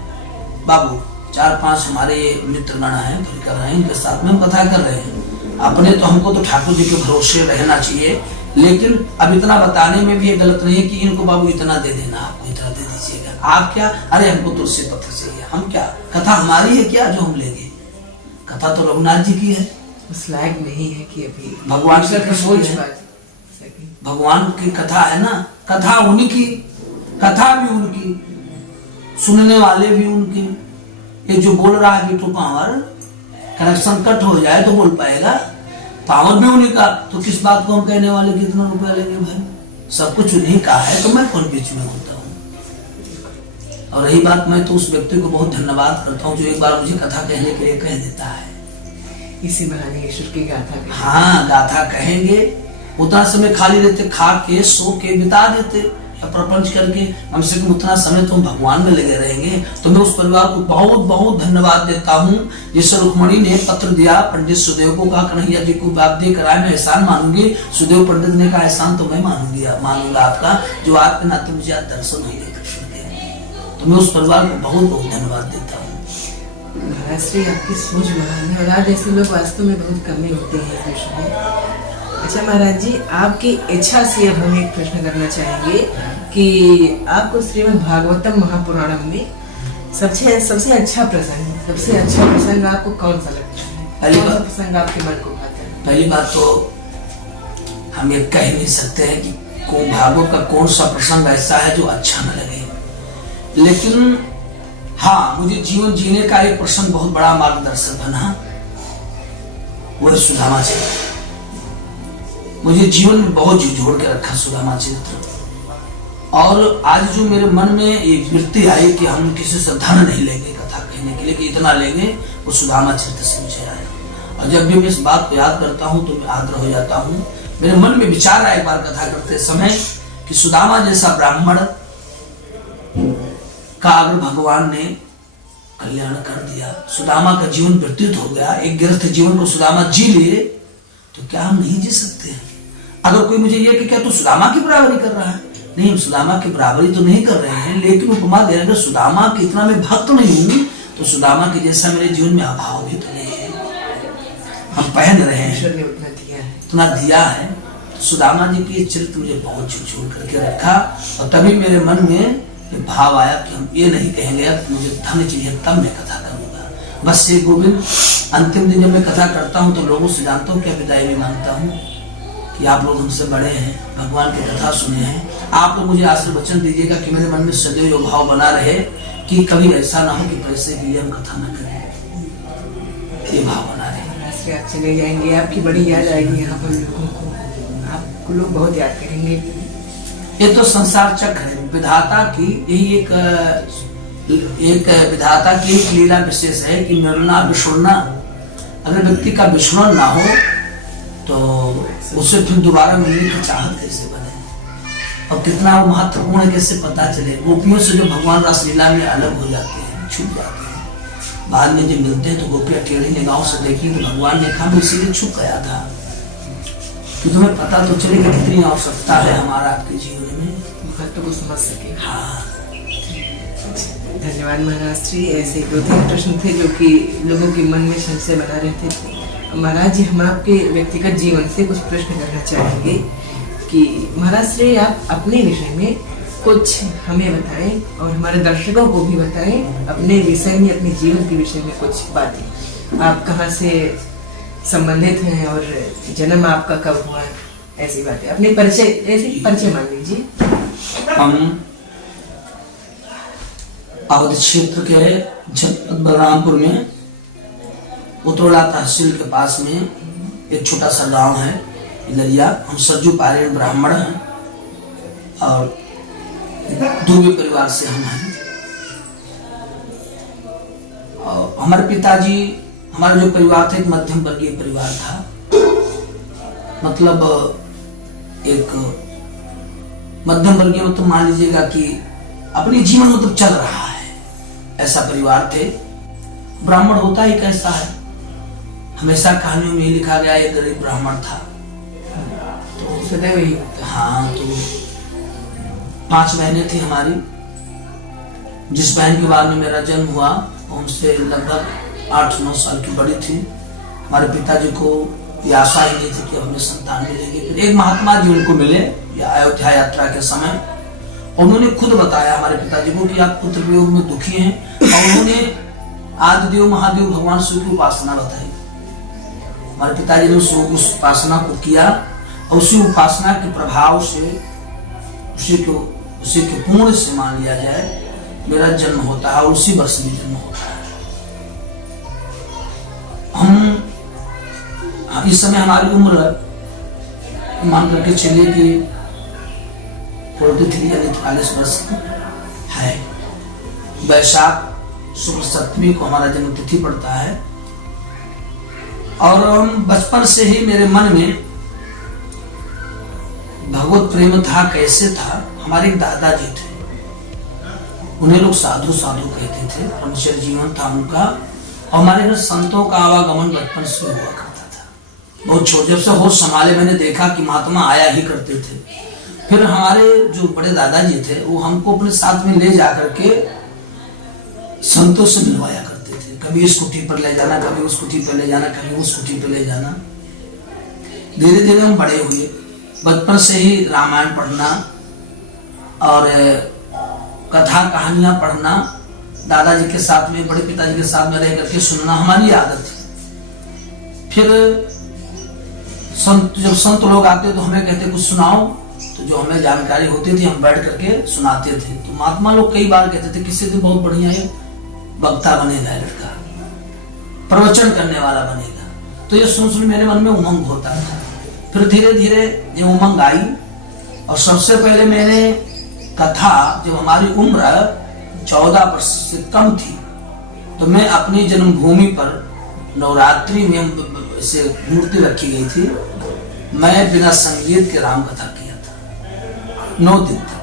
बाबू 4-5 हमारे मित्रगण हैं, परिकर हैं, इनके साथ में हम कथा कर रहे हैं। अपने तो हमको तो ठाकुर जी के भरोसे रहना चाहिए, लेकिन अब इतना बताने में भी ये गलत नहीं है कि इनको बाबू इतना दे देना, आपको इतना दे दीजिएगा। आप क्या, अरे हमको तुलसी पत्र चाहिए, हम क्या, कथा हमारी है क्या जो हम लेंगे? कथा तो रघुनाथ जी की है, उस लायक नहीं है कि अभी भगवान की भगवान की कथा है ना, कथा उनकी, कथा भी उनकी, सुनने वाले भी उनके। ये जो बोल रहा है बिट्टू पावर, कनेक्शन कट हो जाए तो बोल पाएगा, पावर भी उन्हीं का, तो किस बात को हम कहने वाले कितना रुपया लेंगे भाई? सब कुछ उन्हीं का है, तो मैं कौन बीच में होता हूँ? और रही बात, मैं तो उस व्यक्ति को बहुत धन्यवाद करता हूँ जो एक बार मुझे कथा कहने के लिए कह देता है। इसी बहाने ईश्वर की गाथा, हाँ, गाथा कहेंगे। उतना समय खाली रहते, खा के सो के बिता देते या प्रपंच करके, कम से कम उतना समय तो हम भगवान में लगे रहेंगे। तो मैं उस परिवार को बहुत बहुत धन्यवाद देता हूँ। जिसे रुक्मणी ने पत्र दिया पंडित सुदेव को, कहा कन्हैया जी को बात दे कराए, मैं एहसान मानूंगी। सुदेव पंडित ने कहा एहसान तो मैं मानूंगा आपका, जो आपके नाते मुझे आज दर्शन हुए कृष्ण के। तो मैं उस परिवार को बहुत बहुत धन्यवाद देता हूँ। महाराज श्री, आपकी सोच महान है और आज ऐसे लोग वास्तव में बहुत कम ही होते हैं कृष्ण में। अच्छा महाराज जी, आपकी इच्छा से अब हम एक प्रश्न करना चाहेंगे कि आपको श्रीमद् भागवतम महापुराणम में सबसे अच्छा प्रसंग आपको कौन सा लगता है? कौन सा प्रसंग आपके मन को भाता है? पहली बात तो हम ये कह नहीं सकते हैं कि भागवत का कौन सा प्रसंग ऐसा है जो अच्छा न लगे, लेकिन हाँ, मुझे जीवन जीने का एक प्रसंग बहुत बड़ा मार्गदर्शक बना, वो सुदामा चरित्र। मुझे जीवन में बहुत झिझोड़ के रखा सुदामा चरित्र। और आज जो मेरे मन में एक वृत्ति आई कि हम किसी से धन नहीं लेंगे कथा कहने के लिए, कि इतना लेंगे, वो सुदामा चरित्र से मुझे आया। और जब भी मैं इस बात को याद करता हूँ तो मैं आग्रह हो जाता हूँ। मेरे मन में विचार आया एक बार कथा करते समय कि सुदामा जैसा ब्राह्मण का अगर भगवान ने कल्याण कर दिया, सुदामा का जीवन व्यतीत हो गया, एक गृहस्थ जीवन को सुदामा जी लिए, तो क्या हम नहीं जी सकते हैं? अगर कोई मुझे ये कि क्या तू सुदामा की बराबरी कर रहा है? नहीं, हम सुदामा की बराबरी तो नहीं कर रहे हैं, लेकिन उपमा दे रहे हैं सुदामा के इतना मैं भक्त नहीं हूँ, तो सुदामा के जैसा मेरे जीवन में अभाव भी तो नहीं है। हम पहन रहे हैं, ईश्वर ने उतना दिया है। तो सुदामा जी की चरित्र मुझे बहुत झूठ करके रखा, और तभी मेरे मन में भाव आया कि हम ये नहीं कहेंगे अब मुझे धन चाहिए तब मैं कथा करूंगा। बस ये गोविंद, अंतिम दिन जब मैं कथा करता हूँ तो लोगों से जानता हूँ, क्या विदाई भी मांगता हूँ कि आप लोग हमसे बड़े हैं, भगवान की कथा सुने हैं, आप लोग मुझे आशीर्वचन दीजिएगा कि मेरे मन में सदैव ये भाव बना रहे कि कभी ऐसा ना हो कि पैसे के लिए हम कथा ना करें, ये भाव बना रहे। आप चले जाएंगे, आपकी बड़ी याद आएगी यहाँ पर लोगों को, आपको लोग बहुत याद करेंगे। ये तो संसार चक्र है, विधाता की यही एक विधाता की एक लीला विशेष है कि मरना विछुड़ना, अगर व्यक्ति का विछुड़न ना हो तो उसे फिर दोबारा मिलने की चाहत कैसे बने, और कितना वो महत्वपूर्ण कैसे पता चले। गोपियों से जो भगवान रासलीला में अलग हो जाते हैं, छूट जाते हैं, बाद में जब मिलते हैं तो गोपियां टेढ़ी निगाहों से देखी तो भगवान ने कहा मैं इसीलिए छुप गया था कि तुम्हें पता तो चले कि कितनी आवश्यकता है हमारा आपके जीवन में, महत्व को समझ सके। हाँ, धन्यवाद महाराज श्री। ऐसे 2-3 प्रश्न थे जो कि लोगों के मन में संशय बना रहते थे। महाराज जी, हम आपके व्यक्तिगत जीवन से कुछ प्रश्न करना चाहेंगे कि महाराज श्री, आप अपने विषय में कुछ हमें बताएं और हमारे दर्शकों को भी बताएं, अपने विषय में, अपने जीवन के विषय में कुछ बातें। आप कहाँ से संबंधित हैं और जन्म आपका कब हुआ, ऐसी बातें, अपने परिचय, ऐसे परिचय मान लीजिए। हम अवध क्षेत्र के जनपद बलरामपुर में उतरोला तहसील के पास में एक छोटा सा गांव है इलरिया। हम सरजू पारायण ब्राह्मण हैं और दूबे परिवार से हम हैं। और हमारे पिताजी, हमारा जो परिवार था एक मध्यम वर्गीय परिवार था, मतलब एक मध्यम वर्गीय, मतलब मान लीजिएगा कि अपनी जीवन मतलब चल रहा है, ऐसा परिवार थे। ब्राह्मण होता ही कैसा है, हमेशा कहानियों में लिखा गया एक गरीब ब्राह्मण था। तो सदैव यही होता है। हाँ, तो 5 बहनें थी हमारी। जिस बहन के बाद में मेरा जन्म हुआ उनसे लगभग 8-9 साल की बड़ी थी। हमारे पिताजी को ये आशा ही नहीं थी कि अपने संतान मिलेंगे। फिर एक महात्मा जी उनको मिले अयोध्या यात्रा के समय, और उन्होंने खुद बताया हमारे पिताजी को कि आप पुत्र वियोग में दुखी हैं, और उन्होंने आदिदेव महादेव भगवान शिव की उपासना बताई। हमारे पिताजी ने उस उपासना को किया, और उसी उपासना के प्रभाव से उसी के पूर्ण से मान लिया जाए मेरा जन्म होता है, और उसी वर्ष में जन्म होता है। हम इस समय हमारी उम्र मान करके चलिए कि 43 यानी 43 वर्ष है। वैशाख शुक्ल सप्तमी को हमारा जन्म तिथि पड़ता है। और हम बचपन से ही मेरे मन में भगवत प्रेम था। कैसे था? हमारे एक दादाजी थे, उन्हें लोग साधु साधु कहते थे, ब्रह्मचर्य जीवन था उनका। और हमारे घर संतों का आवागमन बचपन से हुआ करता था। बहुत छोटे, जब से होश संभाले मैंने देखा कि महात्मा आया ही करते थे। फिर हमारे जो बड़े दादाजी थे वो हमको अपने साथ में ले जा करके संतों से मिलवाया करते थे। कभी इस कुटी पर ले जाना, कभी उस कुटी पर ले जाना, कभी उस कुटी पर ले जाना। धीरे धीरे हम बड़े हुए। बचपन से ही रामायण पढ़ना और कथा कहानियां पढ़ना, दादाजी के साथ में, बड़े पिताजी के साथ में रह करके सुनना हमारी आदत थी। फिर जब संत लोग आते तो हमें कहते कुछ सुनाओ, तो जो हमें जानकारी होती थी हम बैठ करके सुनाते थे। तो महात्मा लोग कई बार कहते थे किसी दिन बहुत बढ़िया है वक्ता बनेगा, लड़का प्रवचन करने वाला बनेगा। तो ये सुन मेरे मन में उमंग होता था। फिर धीरे धीरे ये उमंग आई, और सबसे पहले मैंने कथा, जब हमारी उम्र 14 वर्ष से कम थी, तो मैं अपनी जन्मभूमि पर नवरात्रि में से मूर्ति रखी गई थी, मैं बिना संगीत के राम कथा किया था 9 दिन तक।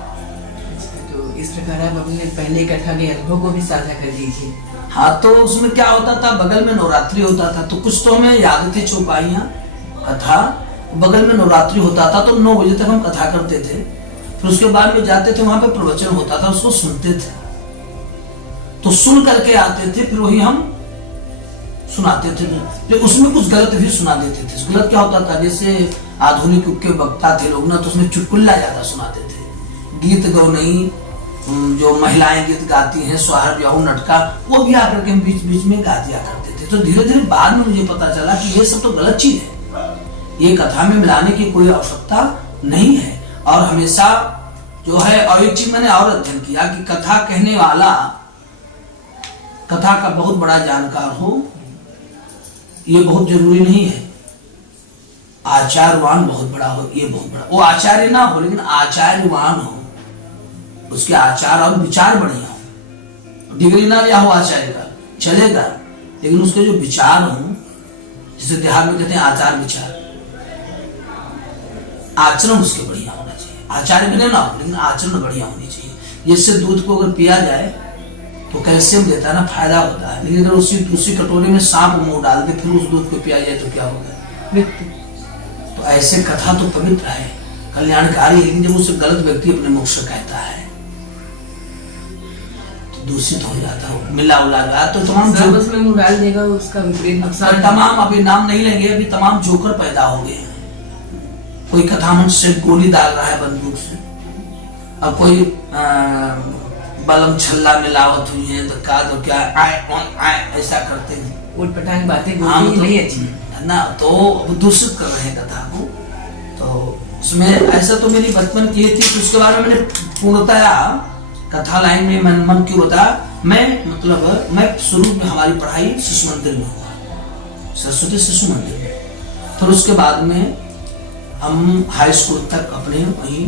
तो इस प्रकार आप अपने पहले कथा के अनुभव को भी साझा कर दीजिए। हाँ, तो उसमें क्या होता था, बगल में नवरात्रि होता था, तो कुछ तो हमें याद थी चौपाइयाँ कथा, बगल में नवरात्रि होता था, तो 9 बजे तक हम कथा करते थे। फिर उसके बाद में जाते थे, वहां पे प्रवचन होता था, उसको सुनते थे। तो सुन करके आते थे, फिर वही हम सुनाते थे। फिर उसमें कुछ गलत भी सुना देते थे। गलत क्या होता था, जैसे आधुनिक युग के वक्ता थे लोग ना, तो उसमें चुटकुल्ला ज्यादा सुनाते थे। गीत गौनई, जो महिलाएं गीत गाती हैं, सोहर ब्याह नटका, वो भी आकर के हम बीच बीच में गा दिया करते थे। तो धीरे धीरे बाद में मुझे पता चला कि ये सब तो गलत चीज है, ये कथा में मिलाने की कोई आवश्यकता नहीं है। और हमेशा जो है, और एक चीज मैंने और अध्ययन किया कि कथा कहने वाला कथा का बहुत बड़ा जानकार हो ये बहुत जरूरी नहीं है। आचार्यवान बहुत बड़ा हो, ये बहुत बड़ा, वो आचार्य ना हो लेकिन आचार्यवान हो, उसके आचार और विचार बढ़िया हो। डिग्री ना लिया हो आचार्य का चलेगा, लेकिन उसके जो विचार हो, जिसे देहात में कहते हैं आचार विचार, आचरण उसके बढ़िया होना चाहिए। आचार्य बने ना हो लेकिन आचरण बढ़िया होनी चाहिए। जिससे दूध को अगर पिया जाए तो कैल्शियम देता है ना, फायदा होता है। लेकिन अगर उसी कटोरे में सांप मुंह डाल दे फिर उस दूध को पिया जाए तो क्या होगा? तो ऐसे कथा तो पवित्र है, कल्याणकारी है, लेकिन जब उसे गलत व्यक्ति अपने मुख से कहता है तो दूषित हो जाता है, मिला उला गया। तो तमाम बस में मुंह डाल देगा, उसका विपरीत नुकसान। तमाम, अभी नाम नहीं लेंगे, अभी तमाम जोकर पैदा हो गए हैं। कोई कथा मंच से गोली डाल रहा है बंदूक से, अब कोई बलम छल्ला मिलावट हुई है, तो क्या ऐसा करते हैं, उठपटांग बातें हाँ, बोलती नहीं अच्छी ना, तो दूषित कर रहे हैं कथा को। तो उसमें ऐसा तो मेरी बचपन की थी। तो उसके बाद में मैंने पूर्णतया कथा लाइन में मन क्यों बताया, मैं शुरू में हमारी पढ़ाई शिशु मंदिर में हुआ, सरस्वती शिशु मंदिर में। फिर उसके बाद में हम हाई स्कूल तक अपने वहीं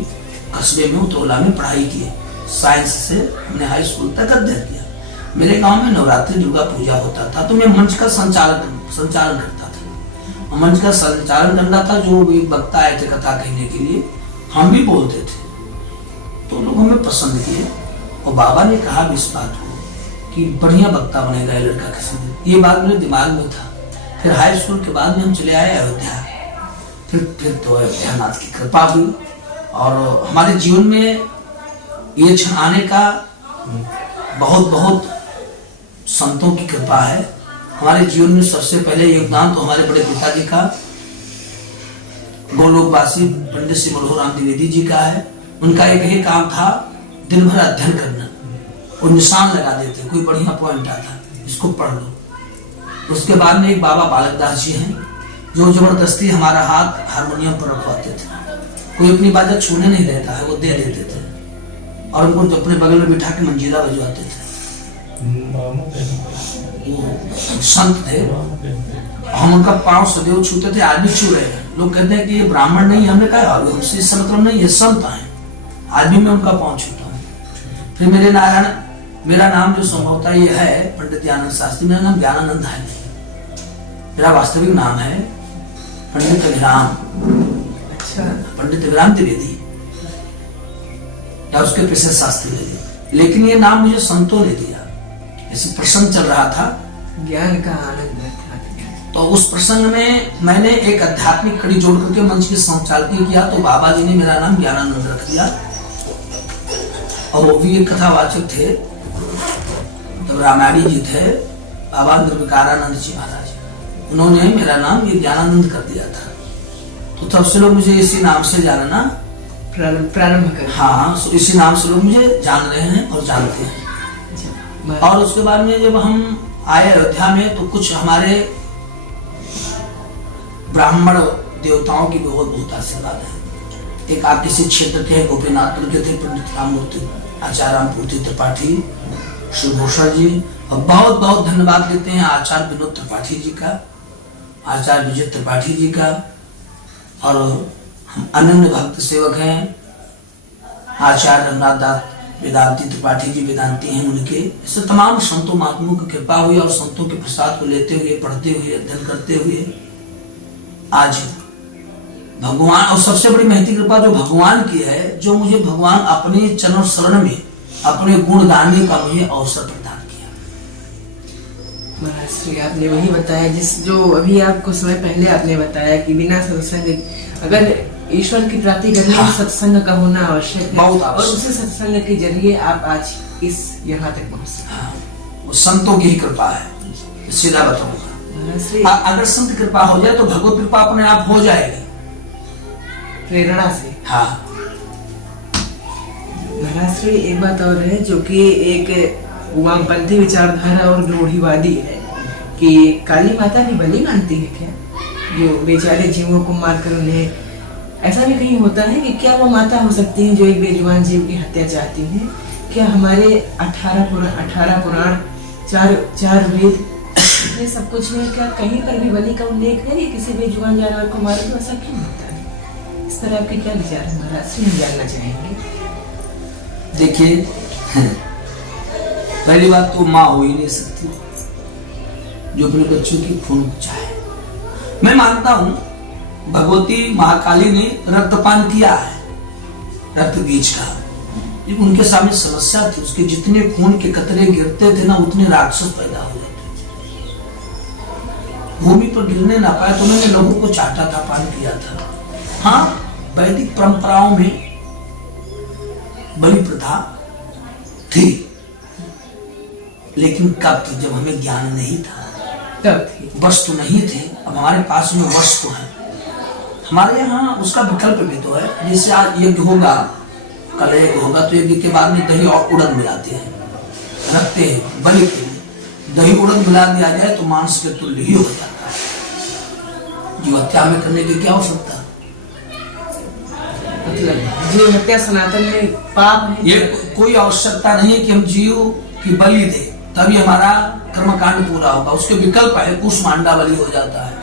कस्बे में उतौला में पढ़ाई किए। साइंस से हमने हाई स्कूल तक अध्ययन किया। मेरे गांव में नवरात्रि दुर्गा पूजा होता था, तो मैं मंच का संचालन करता था। मंच का संचालन करना था, जो भी वक्ता आए थे कथा कहने के लिए, हम भी बोलते थे। तो लोग हमें पसंद किए, और बाबा ने कहा भी इस बात को कि बढ़िया वक्ता बनेगा ये लड़का किसी दिन। ये बात मेरे दिमाग में था। फिर हाई स्कूल के बाद में हम चले आए अयोध्या। फिर तो अयोध्यानाथ की कृपा हुई और हमारे जीवन में ये क्षण आने का बहुत बहुत संतों की कृपा है। हमारे जीवन में सबसे पहले योगदान तो हमारे बड़े पिताजी का, गोलोकवासी पंडित श्री मनोहरराम द्विवेदी जी का है। उनका एक ही काम था, दिन भर अध्ययन करना और निशान लगा देते, कोई बढ़िया पॉइंट आता इसको पढ़ लो। उसके बाद में एक बाबा बालक दास जी हैं जो जबरदस्ती हमारा हाथ हारमोनियम पर रखवाते थे। कोई अपनी बाजा छूने नहीं रहता है, वो दे देते थे और उनको अपने बगल में बिठा के मंजीरा बजवाते थे। वो संत थे, हम उनका पांव सदैव छूते थे, आज भी छू रहे हैं। लोग कहते हैं कि ये ब्राह्मण नहीं, हमने कहा हमसे इससे मतलब नहीं, ये संत हैं। आज भी मैं उनका पांव छूता हूँ। फिर मेरा नाम जो संभवतः ये है पंडित ज्ञानानंद शास्त्री, मेरा नाम ज्ञानानंद है, मेरा वास्तविक नाम है पंडित अभिराम। अच्छा, पंडित अभिराम द्विवेदी या उसके पीछे शास्त्री ले लिया, लेकिन ये नाम मुझे संतों ने दिया। ऐसे प्रसंग चल रहा था, ज्ञान का आनंद था, तो उस प्रसंग में मैंने एक आध्यात्मिक कड़ी जोड़ करके मंच की संचालकी किया, तो बाबा जी ने मेरा नाम ज्ञानानंद रख दिया। और वो भी एक कथावाचक थे, तब रामायणी जी थे, बाबा निर्विकारानंद जी महाराज, उन्होंने मेरा नाम ये ज्ञानानंद कर दिया था। तो तब से लोग मुझे इसी नाम से जानना प्रारंभ कर। हाँ, इसी नाम से लोग मुझे जान रहे हैं और जानते हैं। और उसके बाद में जब हम आए अयोध्या में, तो कुछ हमारे ब्राह्मण देवताओं की बहुत बहुत आशीर्वाद है। एक आप किसी क्षेत्र के गोपीनाथपुर के थे पंडित राममूर्ति आचार्य रामपूर्ति त्रिपाठी श्री भूषण जी, और बहुत बहुत धन्यवाद देते हैं आचार्य विनोद त्रिपाठी जी का, आचार्य विजय त्रिपाठी जी का। और हम अनन्य भक्त सेवक हैं आचार्य रघुनाथ दास वेदांती त्रिपाठी जी, वेदांती हैं उनके। इससे तमाम संतों महात्माओं की कृपा हुई और संतों के प्रसाद को लेते हुए, पढ़ते हुए, अध्ययन करते हुए आज भगवान, और सबसे बड़ी महती कृपा जो भगवान की है, जो मुझे भगवान अपने चरण शरण में अपने गुण गाने का मुझे अवसर प्रदान किया। महाराज श्री, आपने वही बताया जो अभी आपको समय पहले आपने बताया कि बिना सत्संग, अगर ईश्वर की प्राप्ति करने में सत्संग का होना आवश्यक है, और उसी सत्संग के जरिए आप आज इस यहाँ तक पहुँच सकते। वो संतों की ही कृपा है, सीधा बताऊंगा। अगर संत कृपा हो जाए तो भगवत कृपा अपने आप हो जाएगी, प्रेरणा से। हाँ महाराज श्री, एक बात और है जो कि एक वामपंथी विचारधारा और रूढ़िवादी है कि काली माता भी बलि मानती है क्या, जो बेचारे जीवों को मारकर उन्हें, ऐसा भी कहीं होता है कि क्या वो माता हो सकती है जो एक बेजुबान जीव की हत्या चाहती है? क्या हमारे 18 पुराण, चार वेद, ये सब कुछ में क्या कहीं पर भी बलि का उल्लेख है? किसी बेजुबान जानवर को मारे तो ऐसा क्यों होता है? इस तरह आपके क्या विचार है महाराज, हम जानना चाहेंगे। देखिए, पहली बात तो माँ हो ही नहीं सकती जो अपने बच्चों की खून चाहे। मैं मानता हूं भगवती महाकाली ने रक्तपान किया है, रक्त बीज का। उनके सामने समस्या थी, उसके जितने खून के कतरे गिरते थे ना, उतने राक्षस पैदा हो जाते थे। भूमि पर गिरने ना पाए तो उन्होंने लोगों को चाटा था, पान किया था। हाँ, वैदिक परंपराओं में बलि प्रथा थी, लेकिन कब थी? जब हमें ज्ञान नहीं था, तब थी। वस्तु नहीं थे। अब हमारे पास में वस्तु है, हमारे यहाँ उसका विकल्प भी तो है। जैसे आज यज्ञ होगा, कल यज्ञ होगा, तो यज्ञ के बाद में दही और उड़द मिलाते हैं, रखते हैं बलि के लिए। दही उड़द मिला दिया जाए तो मांस के तुल्य ही हो जाता है। जीव हत्या में करने की क्या आवश्यकता? मतलब जीव हत्या सनातन में पाप है। ये कोई आवश्यकता नहीं है कि हम जीव की बलि दे तभी हमारा कर्मकांड पूरा होगा। उसके विकल्प है, कुष्मांडा बलि हो जाता है,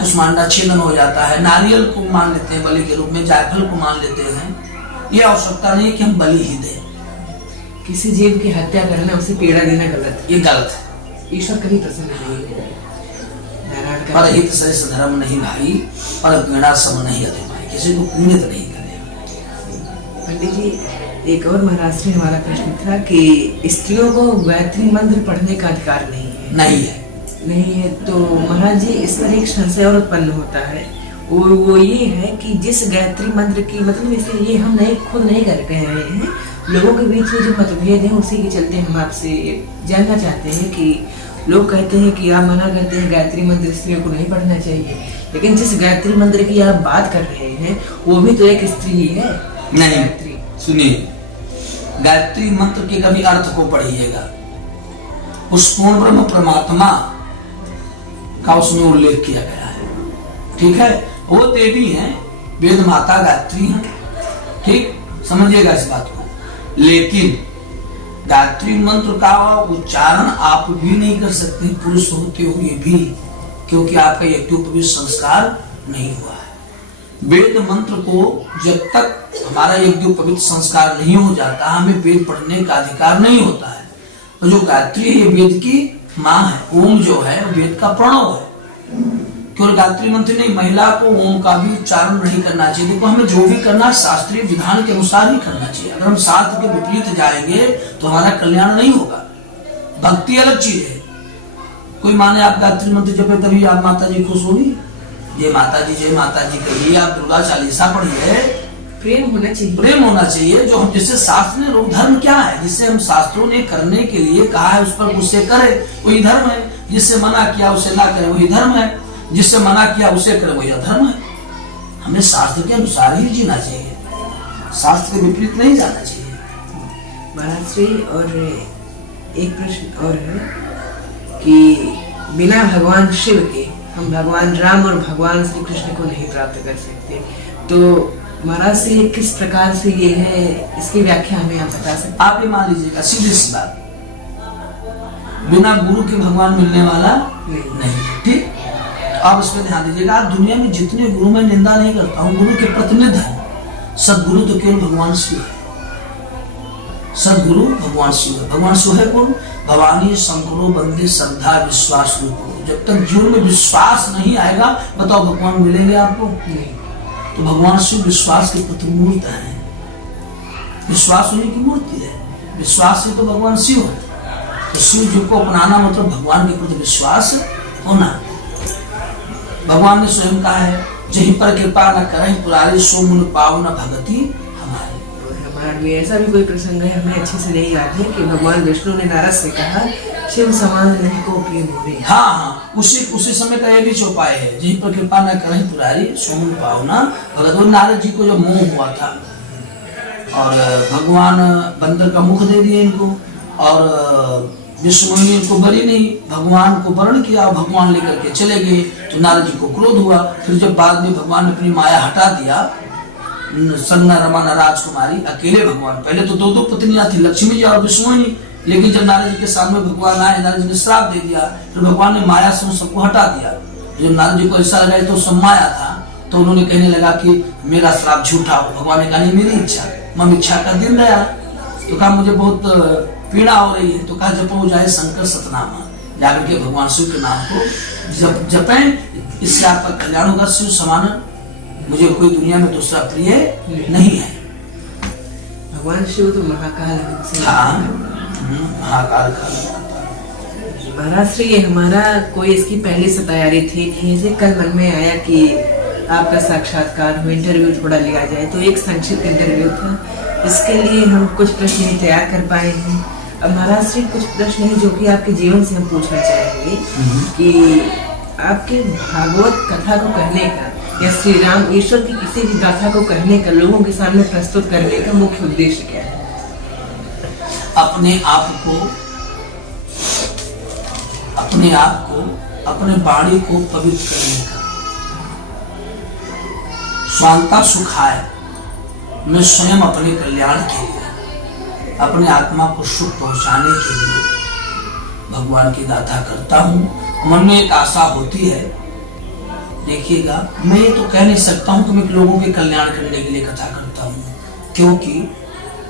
कुष्मांडा छेदन हो जाता है, नारियल को मान लेते हैं बलि के रूप में, जायफल को मान लेते हैं। ये आवश्यकता नहीं है कि हम बलि ही दें। किसी जीव की हत्या करना, उसे पीड़ा देना गलत है, ये गलत है। ईश्वर कभी प्रसन्न नहीं है। पर हित सरिस धर्म नहीं भाई, पर पीड़ा सम नहीं अति भाई, किसी को पीड़ित नहीं करे। पंडित जी, एक और महाराज हमारा प्रश्न था कि स्त्रियों को गायत्री मंत्र पढ़ने का अधिकार नहीं है। नहीं है, नहीं है तो महाराज जी इस पर एक संशय और उत्पन्न होता है। वो ये है कि जिस गायत्री मंत्र की मतलब इसे ये हम खुद नहीं कर कह रहे हैं, लोगों के बीच में जो मतभेद है उसी के चलते हम आपसे जानना चाहते हैं कि लोग कहते हैं कि आप मना करते हैं गायत्री मंत्र स्त्रियों को नहीं पढ़ना चाहिए, लेकिन जिस गायत्री मंत्र की आप बात कर रहे हैं वो भी तो एक स्त्री ही है। नहीं, सुनिए, गायत्री मंत्र के कभी अर्थ को पढ़िएगा, उस पूर्ण ब्रह्म परमात्मा का उसमें उल्लेख किया गया है। ठीक है, वो देवी हैं, वेद माता गायत्री हैं, ठीक, समझिएगा इस बात को। लेकिन गायत्री मंत्र का उच्चारण आप भी नहीं कर सकते पुरुष होते हुए भी, क्योंकि आपका यज्ञोपवीत संस्कार नहीं हुआ है। वेद मंत्र को जब तक हमारा यज्ञोपवीत संस्कार नहीं हो जाता, हमें वेद पढ़ने का अधिकार नहीं होता है। तो जो गायत्री है वेद की माँ है, ओम जो है वेद का प्रणव है। केवल गायत्री मंत्र नहीं, महिला को ओम का भी उच्चारण नहीं करना चाहिए। देखो, हमें जो भी करना शास्त्रीय विधान के अनुसार ही करना चाहिए। अगर हम शास्त्र के विपरीत जाएंगे तो हमारा कल्याण नहीं होगा। भक्ति अलग चीज है। कोई माने आप गायत्री मंत्र जपे तभी आप माता जी खुश होगी, जय माता जी कहिए, आप दुर्गा चालीसा पढ़िए, प्रेम होना चाहिए। प्रेम होना चाहिए। जो हम जिससे शास्त्र ने धर्म क्या है, जिससे हम शास्त्रों ने करने के लिए कहा है उस पर उससे करे वही धर्म है, जिससे मना किया उसे ना करे वही धर्म है, जिससे मना किया उसे करे वही अधर्म है। हमें शास्त्र के अनुसार ही जीना चाहिए, शास्त्र के विपरीत नहीं जाना चाहिए। महाराज श्री, और एक प्रश्न और है कि बिना भगवान शिव के हम भगवान राम और भगवान श्री कृष्ण को नहीं प्राप्त कर सकते, तो महाराज से किस प्रकार से ये है, इसकी व्याख्या हमें आप बता सकते? आप ये मान लीजिएगा, सीधी सी बात, बिना गुरु के भगवान मिलने वाला नहीं। ठीक, आप इस पर ध्यान दीजिएगा। आप दुनिया में जितने गुरु, मैं निंदा नहीं करता हूँ, गुरु के प्रतिनिधि है, सदगुरु तो केवल भगवान शिव है। सदगुरु भगवान शिव है। भगवान शिव है कौन? भवानी शंकरो बंदे श्रद्धा विश्वास रूप। जब तक जीवन में विश्वास नहीं आएगा, बताओ भगवान मिलेंगे आपको? नहीं। तो भगवान शिव विश्वास की प्रतिमूर्त है, विश्वास उन्हीं की मूर्ति है। विश्वास से तो भगवान शिव है। तो शिव जी को अपनाना मतलब भगवान के प्रति विश्वास होना। भगवान ने स्वयं कहा है, जहीं पर कृपा न करें पुरारी सो मुन पावन भगति हमारी। हमारे में ऐसा भी कोई प्रसंग है, हमें अच्छे से नहीं याद है, कि भगवान विष्णु ने नारद से कहा शिव समान नहीं को प्रिय मोरे। हाँ, उसी समय का ये भी चौपाई है, जहीं पर कृपा न करें पुरारी सो मुन पावना भगत। नारद जी को जब मोह हुआ था और भगवान बंदर का मुख दे दिए इनको, और विष्णु ने इनको बरी नहीं, भगवान को वर्ण किया, भगवान लेकर के चले गए। तो नारद जी को क्रोध हुआ। फिर जब बाद में भगवान ने अपनी माया हटा दिया, संज्ञा रमाना राजकुमारी अकेले भगवान, पहले तो दो पत्नियां थी, लक्ष्मी जी और विष्णु, लेकिन जब नारद जी के सामने भगवान आए, नारद जी ने श्राप दे दिया, फिर भगवान ने माया से सबको हटा दिया। जब नारद जी को ऐसा लगा तो सब माया था, तो उन्होंने कहने लगा कि मेरा श्राप झूठा हो। भगवान ने कहा नहीं, मेरी इच्छा, मम इच्छा का दिन गया। तो कहा मुझे बहुत पीड़ा हो रही है, तो कहा जपो जाए शंकर सतनामा, जाकर के भगवान शिव के नाम को जपें, इससे आपका कल्याण होगा। शिव समान मुझे कोई दुनिया में दूसरा प्रिय नहीं है। भगवान शिव तो महाकाल है। हाँ, महाकाल का। महाराज श्री, हमारा कोई इसकी पहले से तैयारी थी नहीं, जैसे कल मन में आया कि आपका साक्षात्कार हो, इंटरव्यू थोड़ा लिया जाए, तो एक संक्षिप्त इंटरव्यू था, इसके लिए हम कुछ प्रश्न तैयार कर पाए हैं। अब महाराज श्री, कुछ प्रश्न है जो कि आपके जीवन से हम पूछना चाहेंगे कि आपके भागवत कथा को कहने का या श्री राम ईश्वर की किसी भी गाथा को कहने का, लोगों के सामने प्रस्तुत करने का मुख्य उद्देश्य क्या है? अपने आप को, अपने वाणी को पवित्र करने का। स्वांता सुखाय, मैं स्वयं अपने कल्याण के लिए, अपने आत्मा को सुख पहुंचाने के लिए भगवान की गाथा करता हूँ। मन में एक आशा होती है, देखिएगा, मैं ये तो कह नहीं सकता हूँ कि मैं लोगों के कल्याण करने के लिए कथा करता हूँ, क्योंकि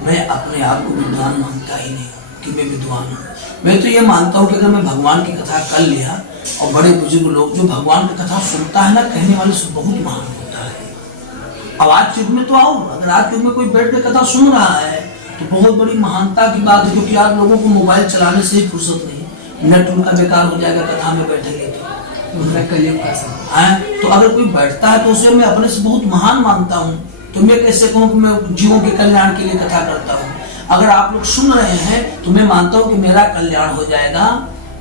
मैं अपने आप को विद्वान मानता ही नहीं कि मैं विद्वान हूँ। मैं तो ये मानता हूँ कि अगर मैं भगवान की कथा कर लिया, और बड़े बुजुर्ग लोग जो भगवान की कथा सुनता है ना, कहने वाले से बहुत महान होता है। अब आज युग में तो आओ, अगर आज युग में कोई बैठ के कथा सुन रहा है तो बहुत बड़ी महानता की बात है, क्योंकि आज लोगों को मोबाइल चलाने से ही फुर्सत नहीं। नेट उनका बेकार हो जाएगा कथा में बैठेंगे तो। उनका कलयुग का समय है तो अगर कोई बैठता है तो उसे मैं अपने से बहुत महान मानता हूँ, तो मैं कैसे कहूँ कि मैं जीवों के कल्याण के लिए कथा करता हूँ। अगर आप लोग सुन रहे हैं तो मैं मानता हूँ कि मेरा कल्याण हो जाएगा।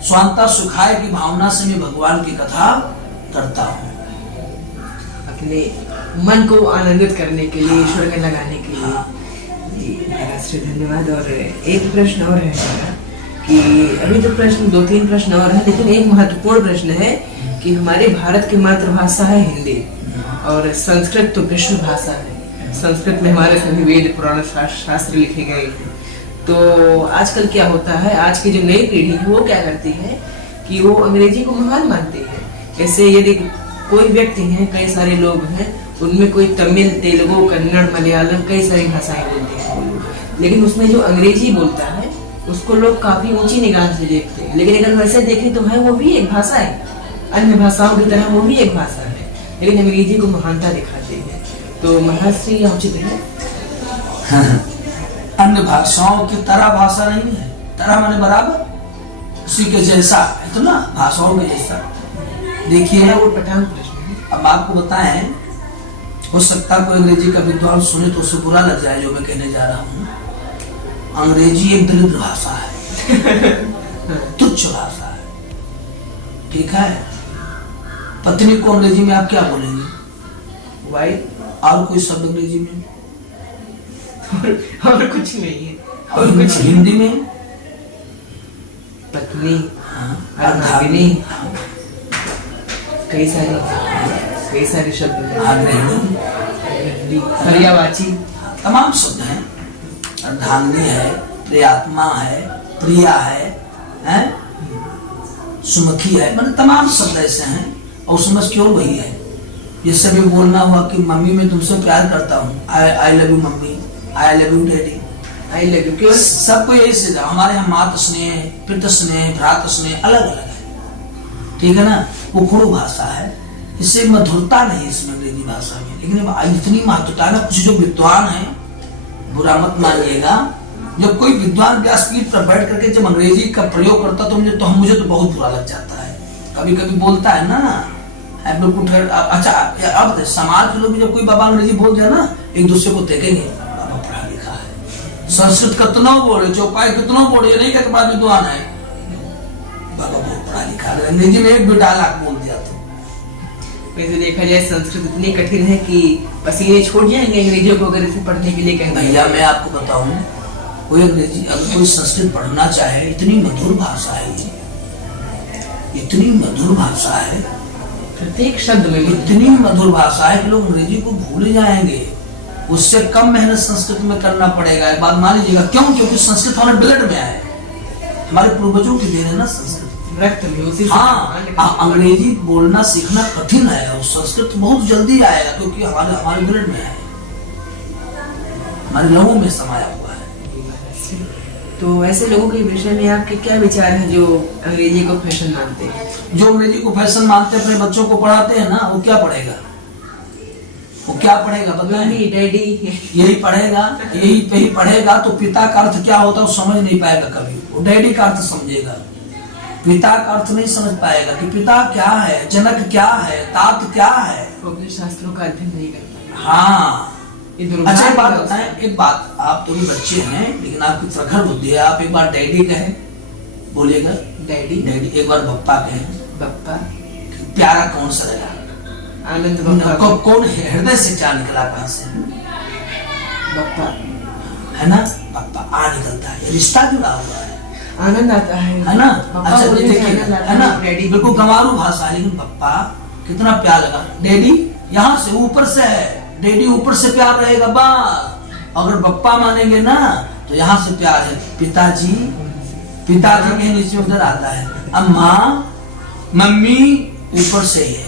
स्वांता सुखाय की भावना से मैं भगवान की कथा करता हूँ। अपने मन को आनंदित करने के लिए, ईश्वर में लगाने के लिए। जी महाराज श्री धन्यवाद। और एक प्रश्न और है मेरा कि अभी तो प्रश्न 2-3 प्रश्न और है, लेकिन एक महत्वपूर्ण प्रश्न है कि हमारे भारत की मातृभाषा है हिंदी और संस्कृत तो विश्व भाषा है। संस्कृत में हमारे सभी वेद पुराण शास्त्र लिखे गए हैं। तो आजकल क्या होता है, आज की जो नई पीढ़ी है वो क्या करती है कि वो अंग्रेजी को महान मानती है। जैसे यदि कोई व्यक्ति है, कई सारे लोग हैं, उनमें कोई तमिल, तेलुगु, कन्नड़, मलयालम कई सारी भाषाएं बोलते हैं, लेकिन उसमें जो अंग्रेजी बोलता है उसको लोग काफी ऊंची निगाह से देखते हैं। लेकिन अगर वैसे देखें तो है वो भी एक भाषा है, अन्य भाषाओं की तरह वो भी एक भाषा है, लेकिन अंग्रेजी को महानता दिखाते हैं। तो महाराज श्री यह उचित है? अन्य भाषाओं की तरह भाषा नहीं है। तरह माने बराबर, उसी के जैसा है तो ना, भाषाओं के जैसा। देखिए वो पठान प्रश्न है। अब आपको बताएं, हो सकता है कोई अंग्रेजी का विद्वान सुने तो उसे बुरा लग जाए जो मैं कहने जा रहा हूँ। अंग्रेजी एक दरिद्र भाषा है, तुच्छ भाषा है, ठीक है। पत्नी को अंग्रेजी में आप क्या बोलेंगे? वाइफ। और कोई शब्द अंग्रेजी में? और कुछ नहीं है। और कुछ हिंदी में? पत्नी, अर्धांगिनी, कई सारे शब्द हैं। अग्रहिणी, पर्यावाची, तमाम शब्द हैं। अर्धांगिनी है, प्रियात्मा है, प्रिया है, सुमुखी है, मतलब तमाम शब्द ऐसे हैं। और उसमें क्यों वही है, जैसे भी बोलना हुआ कि मम्मी मैं तुमसे प्यार करता हूँ, I love you mummy, I love you daddy, I love you, क्यों सबको यही से हमारे यहाँ मातृ स्नेह, पितृ स्नेह, भ्रातृ स्नेह अलग अलग है, ठीक है ना। वो गुरु भाषा है, इससे मधुरता नहीं इसमें अंग्रेजी भाषा में, लेकिन इतनी महत्वता है ना। कुछ जो विद्वान है, बुरा मत मानिएगा, जब कोई विद्वान व्यासपीठ पर बैठ करके जब अंग्रेजी का प्रयोग करता तो मुझे तो बहुत बुरा लग जाता है। कभी कभी बोलता है ना, अच्छा अब समाज के लोग जब कोई बाबा अंग्रेजी बोल दिया ना, एक दूसरे को देखेंगे, बाबा पढ़ा लिखा है, संस्कृत कितना बोले, चौपाई कितना बोले, नहीं कहते बड़ा विद्वान है, बाबा बहुत पढ़ा लिखा है। अंग्रेजी में एक भी डायलॉग बोल दिया तो वैसे देखा जाए संस्कृत इतनी कठिन है कि पसीने छूट जाएंगे अंग्रेजियों को अगर इसे पढ़ने के लिए कहें। भैया मैं आपको बताऊं, कोई अंग्रेजी अगर कोई संस्कृत पढ़ना चाहे, इतनी मधुर भाषा है ये, इतनी मधुर भाषा है, प्रत्येक शब्द में इतनी मधुर भाषा है कि लोग अंग्रेजी को भूल जाएंगे। उससे कम मेहनत संस्कृत में करना पड़ेगा। एक बात मान लीजिएगा, क्यों? क्योंकि संस्कृत हमारे ब्लड में है, हमारे पूर्वजों की देन है ना संस्कृत, रक्त में उसी से। हाँ, अंग्रेजी बोलना सीखना कठिन है और संस्कृत बहुत जल्दी आएगा क्योंकि हमारे ब्लड में है, हमारे लहू में समाया हुआ है। तो ऐसे लोगों के विषय में आपके क्या विचार हैं जो अंग्रेजी को फैशन मानते हैं? जो अंग्रेजी को फैशन मानते हैं, अपने बच्चों को पढ़ाते हैं ना, वो क्या पढ़ेगा? वो क्या पढ़ेगा बताएं? डैडी यही पढ़ेगा तो पिता का अर्थ क्या होता है वो समझ नहीं पाएगा कभी। वो डैडी का अर्थ समझेगा, पिता का अर्थ नहीं समझ पाएगा कि पिता क्या है, जनक क्या है, तात क्या है। वो अपने शास्त्रों का अध्ययन नहीं करता। हाँ, अच्छा एक बात बताएं, एक बात, आप तो भी बच्चे हैं लेकिन आपकी प्रखर बुद्धि है। आप एक बार डैडी कहें, बोलिएगा डैडी। डैडी, एक बार बप्पा कहें, बप्पा। प्यारा कौन सा लगा? आनंद बप्पा। कौन हृदय से क्या निकला कहां से? बप्पा है ना, बप्पा आ निकलता है, रिश्ता जुड़ा हुआ है, आनंद आता है ना। बप्पा अच्छा बोलने से देखिए, आनंद आता है ना, डैडी बिल्कुल गंवारू भाषा है, लेकिन बप्पा कितना प्यार लगा। डैडी यहाँ से ऊपर से है, डैडी ऊपर से प्यार रहेगा बस। अगर बप्पा मानेंगे ना तो यहाँ से प्यार है। पिताजी, पिताजी के नीचे उधर आता है, अम्मा, मम्मी ऊपर से ही है।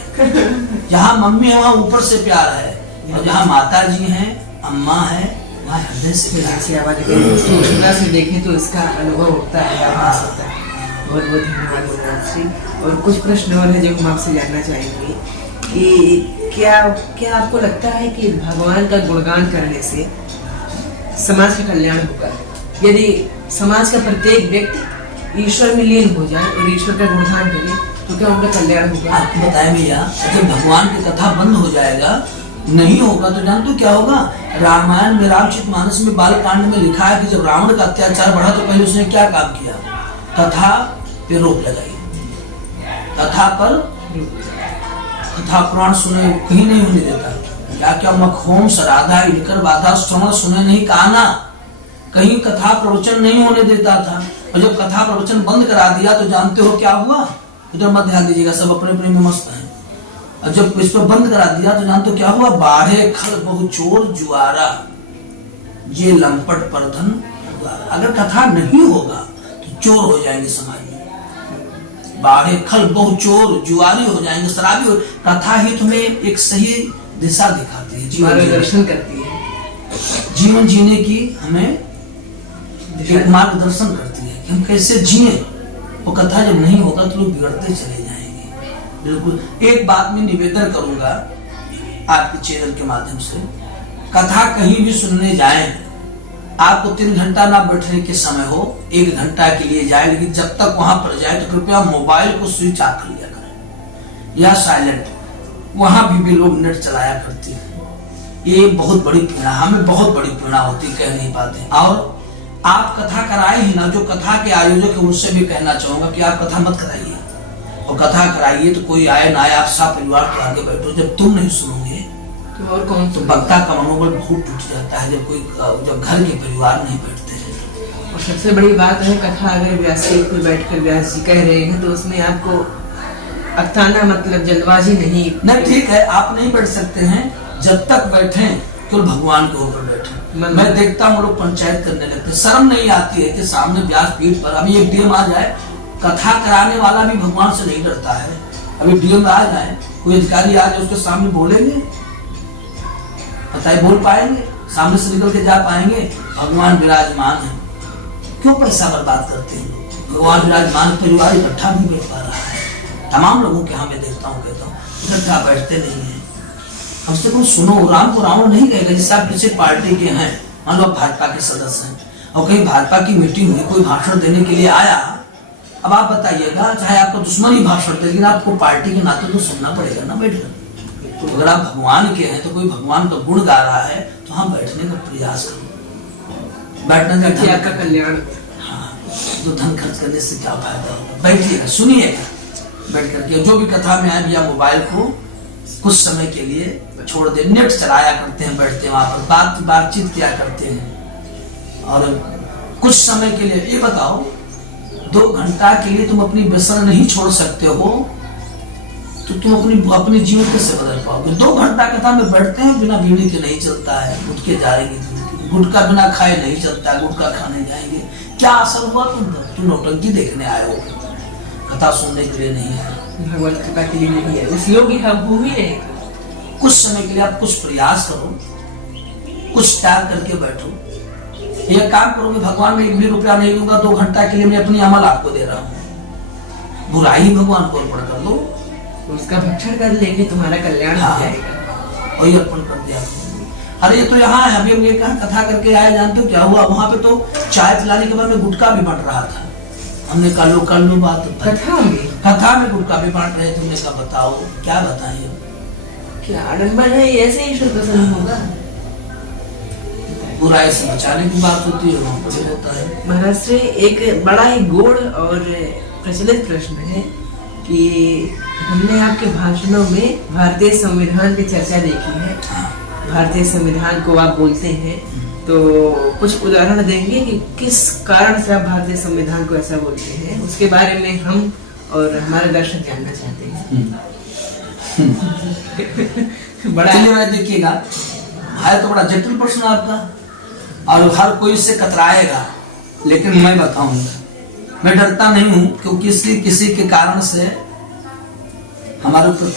जहाँ मम्मी है वहाँ ऊपर से प्यार है, और जहाँ माता जी हैं, अम्मा है, वहाँ हृदय से प्यार है। आवाज से देखें तो इसका अनुभव होता है, आभास होता है। बहुत बहुत धन्यवाद महाराज जी। और कुछ प्रश्न और है जो हम आपसे जानना चाहेंगे कि क्या आपको लगता है कि भगवान का गुणगान करने से समाज का कल्याण होगा? यदि समाज का प्रत्येक व्यक्ति ईश्वर में लीन हो जाए और ईश्वर का गुणगान करे तो क्या उनका कल्याण होगा? आपको बताया भैया, जब भगवान की कथा बंद हो जाएगा, नहीं होगा तो जान तो क्या होगा। रामायण में रामचरितमानस में बाल कांड में लिखा है कि जब रावण का अत्याचार बढ़ा तो पहले उसने क्या काम किया? कथा पे रोक लगाई, कथा पर कथा पुराण सुने कहीं नहीं होने देता। क्या क्या मखहोम सराधा इनकर बाधा श्रवण सुने नहीं कहा ना, कहीं कथा प्रवचन नहीं होने देता था। और जब कथा प्रवचन बंद करा दिया तो जानते हो क्या हुआ? इधर मत ध्यान दीजिएगा, सब अपने अपने में मस्त हैं। और जब इस पर बंद करा दिया तो जानते हो क्या हुआ? बाढ़े खल बहु चोर जुआरा, ये लंपट परधन द्वारा। अगर कथा नहीं होगा तो चोर हो जाएंगे समाज में, बाढ़े खल बहु चोर जुआरी हो जाएंगे, शराबी हो। कथा ही तुम्हें एक सही दिशा दिखाती है, मार्गदर्शन करती है, जीवन जीने की हमें एक मार्गदर्शन करती है कि हम कैसे जिए। वो कथा जब नहीं होगा तो लोग बिगड़ते चले जाएंगे। बिल्कुल। एक बात मैं निवेदन करूंगा आपके चैनल के माध्यम से, कथा कहीं भी सुनने जाएं, आपको 3 घंटा ना बैठने के समय हो, 1 घंटा के लिए जाए, लेकिन जब तक वहां पर जाए तो कृपया मोबाइल को स्विच ऑफ कर लिया करें या साइलेंट। वहां भी लोग नेट चलाया करते हैं। ये बहुत बड़ी पीड़ा, हमें बहुत बड़ी पीड़ा होती, कह नहीं पाते। और आप कथा कराए ही ना, जो कथा के आयोजक है उनसे भी कहना चाहूंगा कि आप कथा मत कराइए, और कथा कराइए तो कोई आए ना आए, आप सब परिवार के आगे बैठो। जब तुम नहीं सुनोगे तो और कौन? तो वक्ता का मनोबल बहुत टूट जाता है जब घर के परिवार नहीं बैठते हैं। और सबसे बड़ी बात है, कथा अगर व्यासपीठ पे बैठकर व्यास जी कह रहे हैं तो उसमें आपको अक्ताना मतलब जल्दबाजी नहीं। ठीक है, आप नहीं बैठ सकते हैं, जब तक बैठे केवल भगवान के ऊपर बैठे। मैं देखता हूँ लोग पंचायत करने लगते, शर्म नहीं आती है कि सामने व्यासपीठ पर अभी एक डीएम आ जाए, कथा कराने वाला भी भगवान से नहीं डरता है। अभी डीएम आ जाए, कोई अधिकारी आ जाए, उसके सामने बोलेंगे? बताइए, बोल पाएंगे? सामने से निकल के जा पाएंगे? भगवान विराजमान है, क्यों पैसा बर्बाद करते हैं लोग? भगवान विराजमान, परिवार इकट्ठा भी बैठ पा रहा है। तमाम लोगों के हमें देखता हूँ, कहता हूँ इकट्ठा बैठते नहीं है। हमसे कुछ सुनो, राम को रावण नहीं कहेगा। जैसे आप किसी पार्टी के हैं, मान लो भाजपा के सदस्य हैं, और कहीं भाजपा की मीटिंग हुई, कोई भाषण देने के लिए आया, अब आप बताइएगा, चाहे आपका दुश्मन ही भाषण दे, लेकिन आपको पार्टी के नाते तो सुनना पड़ेगा ना बैठकर। तो अगर आप भगवान के हैं तो कोई भगवान का गुण गा रहा है तो हाँ बैठने का प्रयास करो। बैठने का आपका कल्याण। हाँ, तो धन खर्च करने से क्या फायदा होगा? बैठिएगा, सुनिएगा बैठ करके। जो भी कथा में आए भैया मोबाइल को कुछ समय के लिए छोड़ दे, नेट चलाया करते हैं, बैठते हैं वहां पर बातचीत किया करते हैं। और कुछ समय के लिए, ये बताओ 2 घंटा के लिए तुम अपनी व्यसन नहीं छोड़ सकते हो तो तुम अपने जीवन कैसे बदल पाओगे? 2 घंटा कथा में बैठते हैं, बिना बीड़ी के नहीं चलता है, उठ के जाएंगे, गुटखा बिना खाए नहीं चलता, गुटखा खाने जाएंगे। क्या असर हुआ? तुम नौटंकी देखने आए हो, कथा सुनने के लिए नहीं है, भगवत कृपा के लिए नहीं है, इस योग्य हम हो ही नहीं। कुछ समय के लिए आप कुछ प्रयास करो, कुछ त्याग करके बैठो। ये काम करोगे, भगवान में 1 भी रुपया नहीं दूंगा, 2 घंटा के लिए मैं अपनी अमल आपको दे रहा हूँ, बुराई भगवान को अर्पण कर दो, उसका भक्षण कर लेके तुम्हारा कल्याण हो जाएगा। और ये अर्पण कर दिया। अरे ये तो यहाँ है, अभी हम ये कथा करके आए, जानते हो क्या हुआ? वहां पे तो चाय पिलाने के बाद में गुटखा भी बंट रहा था। हमने कहा लो बात कथा में गुटखा भी बांट रहे थे। हमने कहा बताओ क्या बताएं, क्या आडंबर है, ऐसे ही शुद्ध पसंद होगा। बुराई से बचाने की बात होती है, होता है। महाराज श्री, एक बड़ा ही गूढ़ और प्रचलित प्रश्न है कि हमने आपके भाषणों में भारतीय संविधान की चर्चा देखी है। भारतीय संविधान को आप बोलते हैं, तो कुछ उदाहरण देंगे कि किस कारण से आप भारतीय संविधान को ऐसा बोलते हैं? उसके बारे में हम और हमारे दर्शक जानना चाहते हैं। बड़ा देखिएगा, है तो बड़ा जटिल प्रश्न आपका, और हर कोई इससे कतराएगा, लेकिन मैं बताऊंगा। मैं डरता नहीं हूं, क्योंकि किसी के कारण से हमारे ऊपर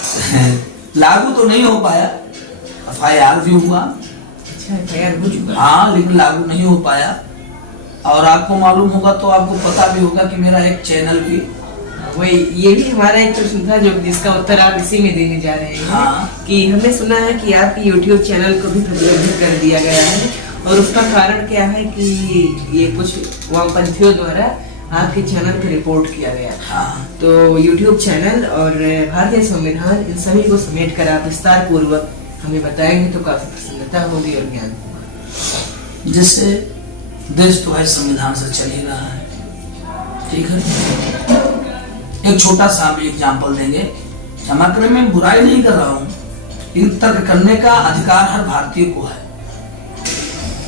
लागू तो नहीं हो पाया, FIR भी हुआ, हाँ, लेकिन लागू नहीं हो पाया। और आपको मालूम होगा तो आपको पता भी होगा कि मेरा एक चैनल भी, वही ये भी हमारा एक प्रश्न था, जो जिसका उत्तर आप इसी में देने जा रहे हैं। हाँ। कि हमने सुना है कि आपकी YouTube चैनल को भी प्रतिबंधित कर दिया गया है, और उसका कारण क्या है कि ये कुछ वामपंथियों द्वारा आपके चैनल पर रिपोर्ट किया गया। हाँ। तो YouTube चैनल और भारतीय संविधान इन सभी को समेट कर आप विस्तार पूर्वक हमें बताएंगे तो काफी प्रसन्नता होगी और ज्ञान होगा। जैसे देश तो है संविधान से चल ही रहा है, ठीक है। एक छोटा सा हम एग्जाम्पल देंगे, क्षमा करें मैं बुराई नहीं कर रहा हूँ, लेकिन तर्क करने का अधिकार हर भारतीय को है।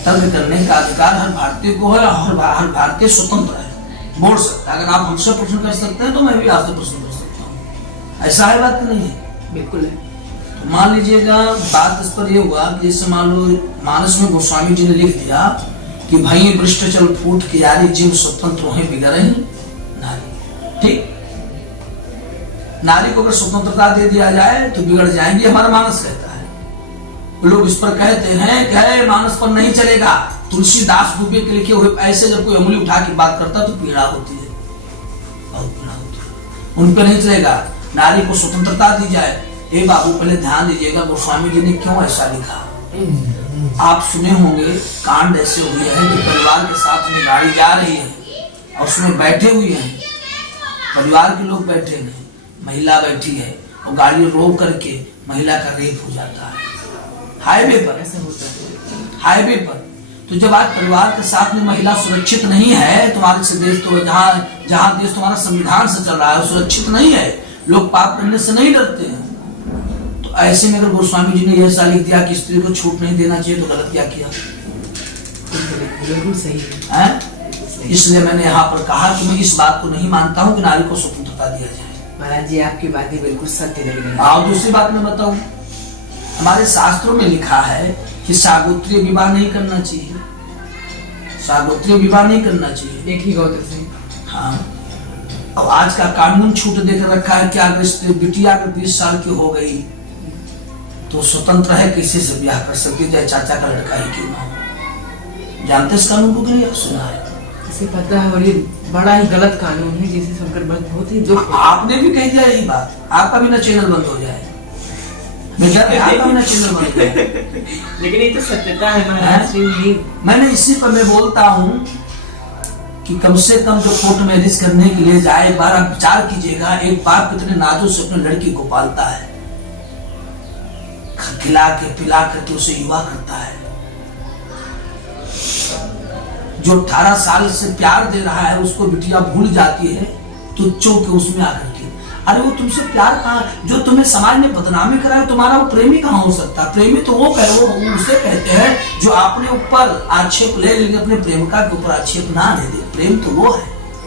तर्क करने का अधिकार हर भारतीय को है और हर भारतीय स्वतंत्र है, बोल सकता है। अगर आप हमसे प्रश्न कर सकते हैं तो मैं भी आपसे प्रश्न कर सकता हूँ, ऐसा है बात नहीं है? बिल्कुल है। तो मान लीजिएगा बात इस पर यह हुआ कि जैसे मान लो मानस में गोस्वामी जी ने लिख दिया कि भाई भ्रष्ट चल फूट की यारी जीव स्वतंत्र है बिगड़े नारी, ठीक। नारी को अगर स्वतंत्रता दे दिया जाए तो बिगड़ जाएंगे, हमारा मानस कहता है। लोग इस पर कहते हैं कि मानस पर नहीं चलेगा, तुलसीदास दुबे के लिखे हुए ऐसे जब कोई उंगली उठा के बात करता तो पीड़ा होती है, बहुत पीड़ा होती है। उन पर नहीं चलेगा, नारी को स्वतंत्रता दी जाए। ए बाबू पहले ध्यान दीजिएगा गोस्वामी जी ने क्यों ऐसा लिखा। आप सुने होंगे कांड ऐसे हुए हैं कि परिवार के साथ में गाड़ी जा रही है और उसमें बैठे हुए हैं, परिवार के लोग बैठे हैं, महिला बैठी है और गाड़ी रोक करके महिला का रेप हो जाता है हाईवे पर। ऐसा होता है हाईवे पर। तो जब आज परिवार के साथ में महिला सुरक्षित नहीं है, तुम्हारे से देश तो जहाँ देश तुम्हारा संविधान से चल रहा है सुरक्षित नहीं है, लोग पाप करने से नहीं डरते हैं। तो ऐसे में अगर गोस्वामी जी ने यह लिख दिया कि स्त्री को छूट नहीं देना चाहिए तो गलत क्या किया? बिल्कुल सही है। इसलिए मैंने यहाँ पर कहा कि मैं इस बात को नहीं मानता हूँ कि नारी को स्वतंत्रता दिया जाए। महाराज जी आपकी बातें बिल्कुल सत्य लग रही हैं। और दूसरी बात मैं बताऊं, हमारे शास्त्रों में लिखा है कि सागोत्रीय विवाह नहीं करना चाहिए, सागोत्रीय विवाह नहीं करना चाहिए, एक ही गोत्र से। हाँ। और आज का कानून छूट देकर रखा है कि अगर बिटिया अगर 20 साल की हो गई तो स्वतंत्र है, किसी से ब्याह कर सकती है, चाहे चाचा का लड़का ही क्यों ना हो। जानते इस कानून को नहीं? सुना है? इसे पता है, और ये बड़ा ही गलत कानून है जिसे सुनकर बहुत ही दुख। आपने भी कह दिया यही बात, आपका भी ना चैनल बंद हो जाए, आपका भी ना चैनल बंद हो जाए। लेकिन ये तो सत्यता है महाराज जी। मैंने इसी पर मैं बोलता हूँ कि कम से कम जो कोर्ट मैरिज करने के लिए जाए, एक बार आप विचार कीजिएगा, एक बाप कितने नाजों से अपने लड़की को पालता है, खिला के पिला करके उसे युवा करता है। जो 18 साल से प्यार दे रहा है उसको बिटिया भूल जाती है तो चौंक के उसमें आकर के, अरे वो तुमसे प्यार कहाँ, जो तुम्हें समाज में बदनामी करा है तुम्हारा वो प्रेमी कहाँ हो सकता? प्रेमी तो वो उसे कहते हैं जो अपने ऊपर आक्षेप ले लेकिन अपने प्रेमिका के ऊपर आक्षेप ना ले दे। प्रेम तो वो है,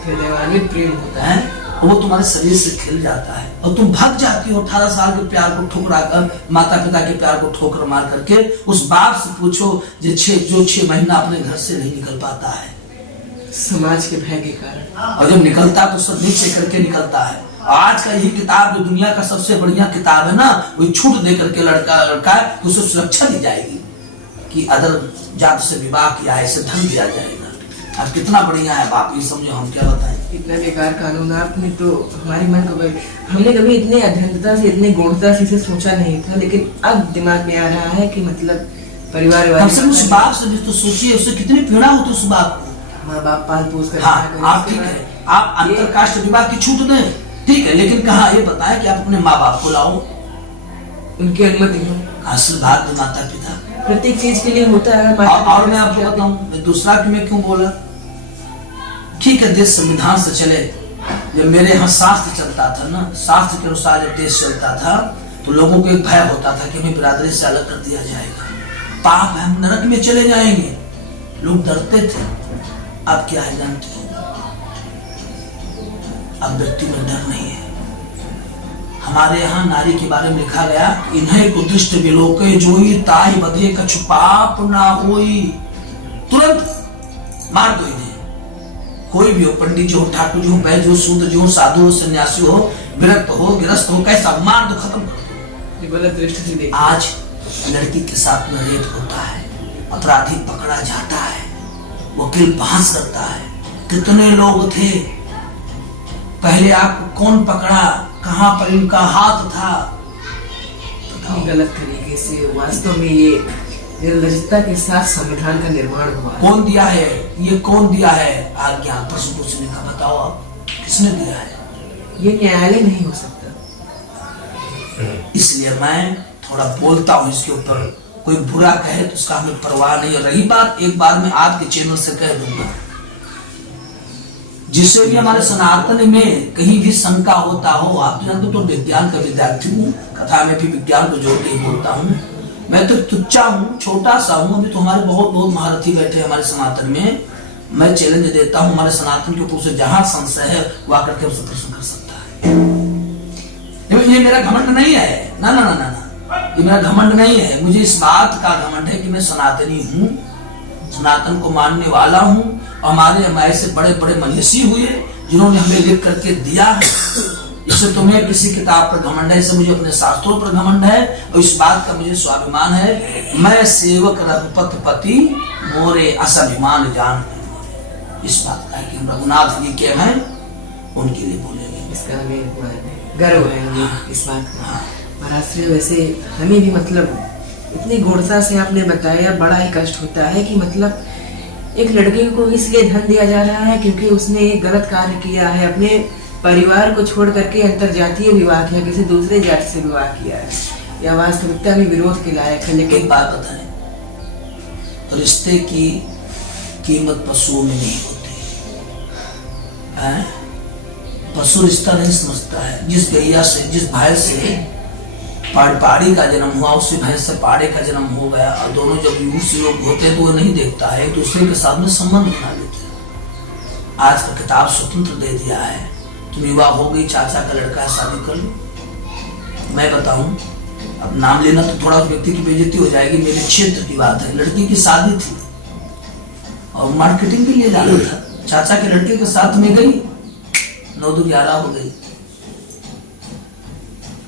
हृदयवान्वित प्रेम होता है, वो तुम्हारे शरीर से खिल जाता है और तुम भाग जाती हो 18 साल के प्यार को ठुकरा कर, माता पिता के प्यार को ठोकर मार करके। उस बाप से पूछो जो 6 महीना अपने घर से नहीं निकल पाता है समाज के भय के कारण, और जब निकलता तो सब नीचे करके निकलता है। आज का यही किताब जो दुनिया का सबसे बढ़िया किताब है ना, वही छूट दे करके लड़का है तो उसे सुरक्षा दी जाएगी कि अदर जात से विवाह किया है, इसे धन दिया जाएगा। अब कितना बढ़िया है बाप, ये समझो हम क्या बताएं। इतना बेकार कानून आपने तो हमारे मन को, हमने कभी इतने अध्ययनता से इतने गूढ़ता से इसे सोचा नहीं था, लेकिन अब दिमाग में आ रहा है कि मतलब परिवार वाले उस बाप से भी तो सोचिए, उससे कितनी पीड़ा होती है उस बाप को। माँ बाप पाल पोस कर। हाँ, आप ठीक है, आप अंतरकास्ट विवाह की छूट दें, ठीक है, लेकिन कहा ये बताएं कि आप अपने माँ बाप को लाओ, उनकी अनुमति हो, आशीर्वाद दो माता पिता, प्रत्येक चीज के लिए होता है। और मैं आपको बताऊं दूसरा कि मैं क्यों बोला, ठीक है देश संविधान से चले, जब मेरे यहाँ शास्त्र चलता था ना, शास्त्र के अनुसार जब देश चलता था तो लोगों को एक भय होता था कि हमें बिरादरी से अलग कर दिया जाएगा, पाप है, हम नरक में चले जाएंगे, लोग डरते थे। अब क्या है जानते हो, अब व्यक्ति में डर नहीं है। हमारे यहाँ नारी के बारे में लिखा गया, इन्हें को दृष्ट विलोके जोई ताई बदे कछु पाप ना होई, तुरंत मार दो इन्हें। कोई भी हो, पंडित जी हो, ठाकुर जी हो, वैद्य हो, शूद्र जी हो, साधु हो, सन्यासी हो, विरक्त हो, गिरस्त हो, कैसा मार दो, खत्म कर दो। गलत दृष्टि से देखिए। आज लड़की के साथ में रेप होता है, अपराधी पकड़ा जाता है, वकील बहस करता है। कितने लोग थे पहले, आपको कौन पकड़ा, कहां पर इनका हाथ था? गलत तरीके से वास्तव में ये निर्लजता के साथ संविधान का निर्माण हुआ है। कौन दिया है? ये कौन दिया है आज्ञा? प्रश्न पूछने का बताओ आप, किसने दिया है? ये न्यायालय नहीं हो सकता। इसलिए मैं थोड़ा बोलता हूँ इसके ऊपर। कोई बुरा कहे तो उसका हमें परवाह नहीं है। रही बात, एक बार मैं आपके चैनल से कह दूंगा, जिससे भी हमारे सनातन में कहीं भी शंका होता हो, आप जानते तो विज्ञान का विद्यार्थी हूँ, कथा में भी विज्ञान को जोड़ के बोलता हूँ। मैं तो तुच्चा हूँ, छोटा सा हूँ। अभी तो हमारे बहुत बहुत महारथी बैठे हमारे सनातन में। मैं चैलेंज देता हूँ हमारे सनातन के ऊपर से जहां संशय है वो आकर के हमसे प्रश्न कर सकता है। ये मेरा घमंड नहीं है, ना ना ना ना ना, ये मेरा घमंड नहीं है। मुझे इस बात का घमंड है कि मैं सनातनी हूँ, सनातन को मानने वाला हूँ। हमारे ऐसे बड़े बड़े मनीषी हुए जिन्होंने हमें लिख करके दिया है। इससे तुम्हें किसी किताब पर घमंड है, इससे मुझे अपने शास्त्रों पर घमंड है और इस बात का मुझे स्वाभिमान है। मैं सेवक रघुपति पति मोरे असाभिमान जान। इस बात का है कि हम रघुनाथ जी के हैं, उनके लिए बोलेंगे। इसका हमें गर्व है इस बात का। महाराज श्री, वैसे हमें भी मतलब इतनी गूढ़ता से आपने बताया, बड़ा ही कष्ट होता है कि मतलब एक लड़के को इसलिए धन दिया जा रहा है क्योंकि उसने एक गलत कार्य किया है, अपने परिवार को छोड़ करके अंतरजातीय विवाह किया, किसी दूसरे जाति से विवाह किया है, या वास्तविकता में विरोध के लायक है। लेकिन एक बात बताएं, रिश्ते की कीमत पशुओं में नहीं होती है। पशु रिश्ता नहीं समझता है। जिस गैया से, जिस भैंस से पाड़ी का जन्म हुआ, उसी भैंस से पाड़े का जन्म हो गया, और दोनों जब युग से लोग होते हैं तो वो नहीं देखता है, एक दूसरे के साथ में संबंध बना लेते हैं। आज का किताब स्वतंत्र दे दिया है, तुम युवा हो गई, चाचा का लड़का है, शादी कर लो। मैं बताऊं, अब नाम लेना तो थोड़ा व्यक्ति की बेइज्जती हो जाएगी। मेरे क्षेत्र की बात है, लड़की की शादी थी और मार्केटिंग के लिए जाना था। चाचा के लड़के के साथ में गई, 9-11 हो गई।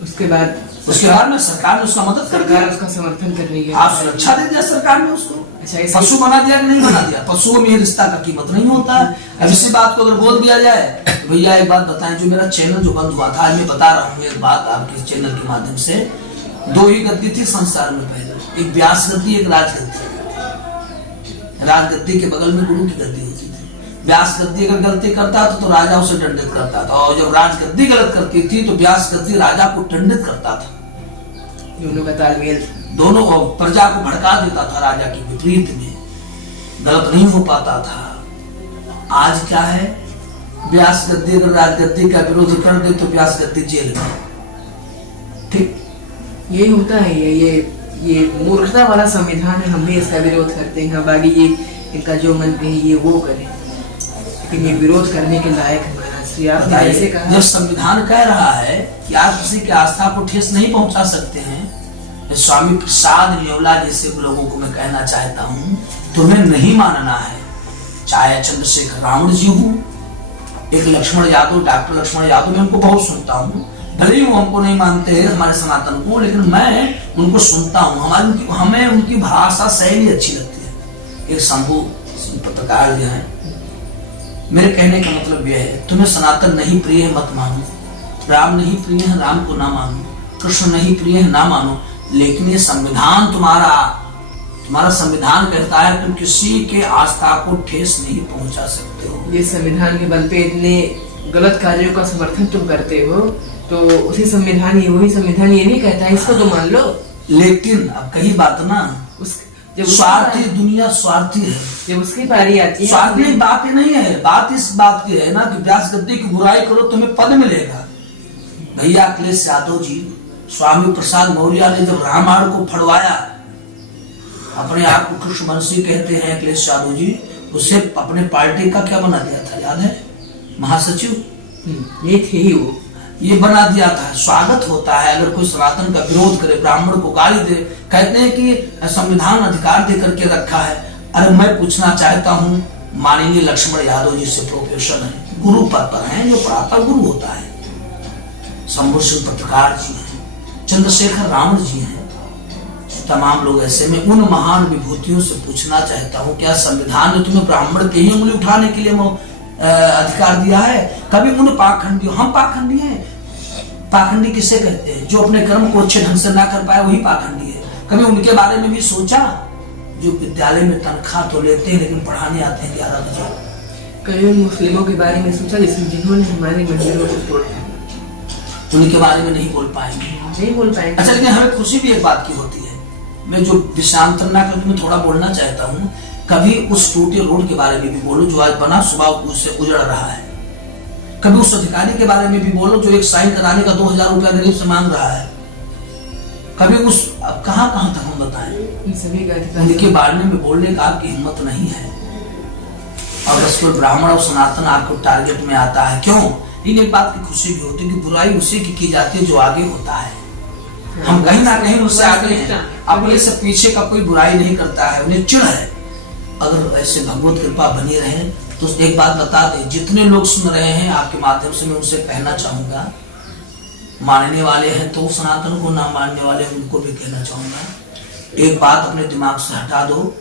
उसके बाद में सरकार ने उसका मदद कर दिया, उसका समर्थन कर रही है। आप सुरक्षा दे दिया सरकार ने उसको। अच्छा, पशु बना दिया कि नहीं बना दिया? पशुओं में रिश्ता का कीमत नहीं होता है। अब इसी बात को अगर बोल दिया जाए तो भैया एक बात बताएं, जो मेरा चैनल जो बंद हुआ था, मैं बता रहा हूँ एक बात आपके चैनल के माध्यम से। 2 ही गद्दी थी संसार में पहले, एक व्यास गद्दी, एक राजगद्दी। राजगद्दी के बगल में गुरु की गद्दी होती थी। व्यास गद्दी अगर गलती करता तो राजा उसे दंडित करता था, और जब राजगद्दी गलत करती थी तो व्यास गद्दी राजा को दंडित करता था। दोनों का तालमेल, दोनों को प्रजा को भड़का देता था राजा के विपरीत में, गलत नहीं हो पाता था। आज क्या है, व्यास गद्दी अगर राजगद्दी का विरोध कर दे तो व्यास गद्दी जेल में। ठीक, यही होता है। ये मूर्खता वाला संविधान है, हम भी इसका विरोध करते हैं। बाकी ये इनका जो मन कहे ये वो करे, लेकिन ये विरोध करने के लायक है। महाराज श्री, आपने ऐसे कहा, जब संविधान कह रहा है कि आप किसी की आस्था को ठेस नहीं पहुंचा सकते हैं, स्वामी प्रसाद न्योला जैसे लोगों को मैं कहना चाहता हूँ, तुम्हें नहीं मानना है। चाहे चंद्रशेखर रावण जी हूँ, एक लक्ष्मण यादव, डॉक्टर लक्ष्मण यादव, मैं उनको बहुत सुनता हूँ। भले ही वो हमको नहीं मानते हैं, हमारे सनातन को, लेकिन मैं उनको सुनता हूँ। हमें उनकी भाषा शैली अच्छी लगती है। एक शंभू पत्रकार जो है, मेरे कहने का मतलब यह है, तुम्हें सनातन नहीं प्रिय है मत मानो, राम नहीं प्रिय है राम को ना मानो, कृष्ण नहीं प्रिय है ना मानो, लेकिन ये संविधान तुम्हारा संविधान कहता है तुम किसी के आस्था को ठेस नहीं पहुंचा सकते हो। ये संविधान के बल पे इतने गलत कार्यों का समर्थन तुम करते हो, तो वही संविधान ये नहीं कहता है इसको तो मान लो। लेकिन अब कही बात ना, स्वार्थी दुनिया स्वार्थी है। जब उसकी पारी आती है, स्वार्थी बात ही नहीं है, बात इस बात की है ना कि व्यास गद्दी की बुराई करो तुम्हें पद मिलेगा। भैया अखिलेश यादव जी, स्वामी प्रसाद मौर्य ने जब रामायण को फड़वाया, अपने आप को कृष्णवंशी कहते हैं अखिलेश यादव जी, उसे अपने पार्टी का क्या बना दिया था याद है? महासचिव ये थे ही वो, ये बना दिया था। स्वागत होता है अगर कोई सनातन का विरोध करे, ब्राह्मण को गाली दे, कहते हैं कि संविधान अधिकार दे करके रखा है। अरे मैं पूछना चाहता हूँ, माननीय लक्ष्मण यादव जी से प्रोफेसर है, गुरु पद पर है, जो प्रातः गुरु होता है, शंभू सिंह पत्रकार जी हैं, चंद्रशेखर रावण जी हैं, तमाम लोग ऐसे में उन महान विभूतियों से पूछना चाहता हूँ, क्या संविधान ने तुम्हें ब्राह्मण के ही उंगली उठाने के लिए अधिकार दिया है? कभी उन पाखंडियों, हम पाखंडी हैं, पाखंडी किसे कहते हैं? जो अपने कर्म को अच्छे ढंग से ना कर पाए वही पाखंडी है। कभी उनके बारे में भी सोचा? जो विद्यालय में तनख्वाह तो लेते हैं लेकिन पढ़ाने आते हैं 11 बजे। कई उन मुस्लिमों के बारे में सोचा जिन्होंने हमारे मंदिरों को तोड़ा, उनके बारे में नहीं बोल पाएंगे, नहीं बोल पाएंगे। अच्छा, लेकिन हमें खुशी भी एक बात की होती है, मैं जो विश्रांतना करके मैं थोड़ा बोलना चाहता हूँ, कभी उस टूटे रोड के बारे में भी बोलो जो आज बना, सुबह उससे उजड़ रहा है। कभी उस अधिकारी के बारे में भी बोलो जो एक साइन कराने का 2000 रुपया गरीब से मांग रहा है। कभी उस, अब कहाँ तक हम बताएं, सभी का उनके बारे में बोलने का आपकी हिम्मत नहीं है, और बस कोई ब्राह्मण और सनातन आपको टारगेट में आता है। क्यों? लेकिन एक बात की खुशी भी होती है कि बुराई उसी की जाती है जो आगे होता है। हम कहीं ना कहीं उससे आगे हैं, अपने से पीछे का कोई बुराई नहीं करता है, उन्हें चिढ़ है। अगर ऐसे भगवत कृपा बनी रहे तो एक बात बता दें, जितने लोग सुन रहे हैं आपके माध्यम से मैं उनसे कहना चाहूंगा, मानने वाले हैं तो सनातन को, ना मानने वाले उनको भी कहना चाहूंगा, एक बात अपने दिमाग से हटा दो,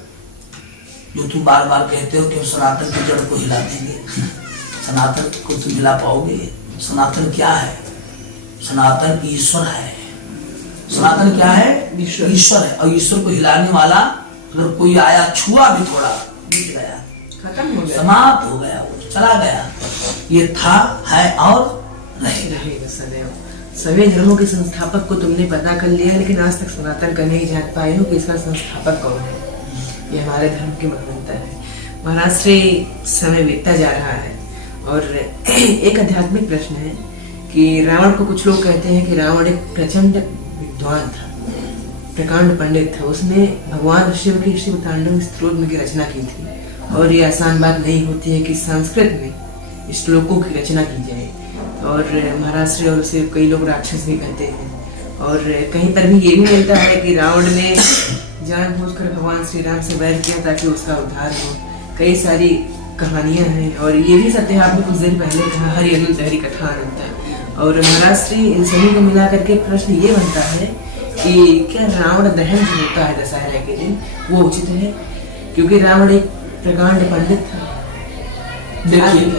जो तुम बार बार कहते हो कि हम सनातन की जड़ को हिला देंगे। सनातन को तुम हिला पाओगे? सनातन क्या है? सनातन ईश्वर है। सनातन क्या है? ईश्वर है। और ईश्वर को हिलाने वाला अगर कोई आया, छुआ भी थोड़ा, मिट गया, खत्म हो गया, समाप्त हो गया, वो चला गया। ये था, है और रहेगा सदैव। सभी धर्मों के संस्थापक को तुमने पता कर लिया, लेकिन आज तक सनातन का नहीं जान पाए हो कि इसका संस्थापक कौन है। ये हमारे धर्म की महानता है। महाराज श्री समय बीतता जा रहा है और एक आध्यात्मिक प्रश्न है कि रावण को कुछ लोग कहते हैं कि रावण एक प्रचंड विद्वान था, प्रकांड पंडित था। उसने भगवान शिव की शिव तांडव स्तोत्र की रचना की थी, और ये आसान बात नहीं होती है कि संस्कृत में श्लोकों की रचना की जाए। और महाराज श्री और उसे कई लोग राक्षस भी कहते हैं, और कहीं पर भी ये भी मिलता है कि रावण ने जानबूझकर भगवान श्री राम से वैर किया ताकि उसका उद्धार हो। कई सारी कहानियां हैं, और ये भी सत्य आपने कुछ देर पहले कहा, हरि अनंत हरि कथा अनंत। और महाराज श्री इन सभी को मिला करके प्रश्न ये बनता है कि क्या रावण दहन जो होता है दशहरा के दिन वो उचित है, क्योंकि रावण एक प्रकांड पंडित था। देखिए,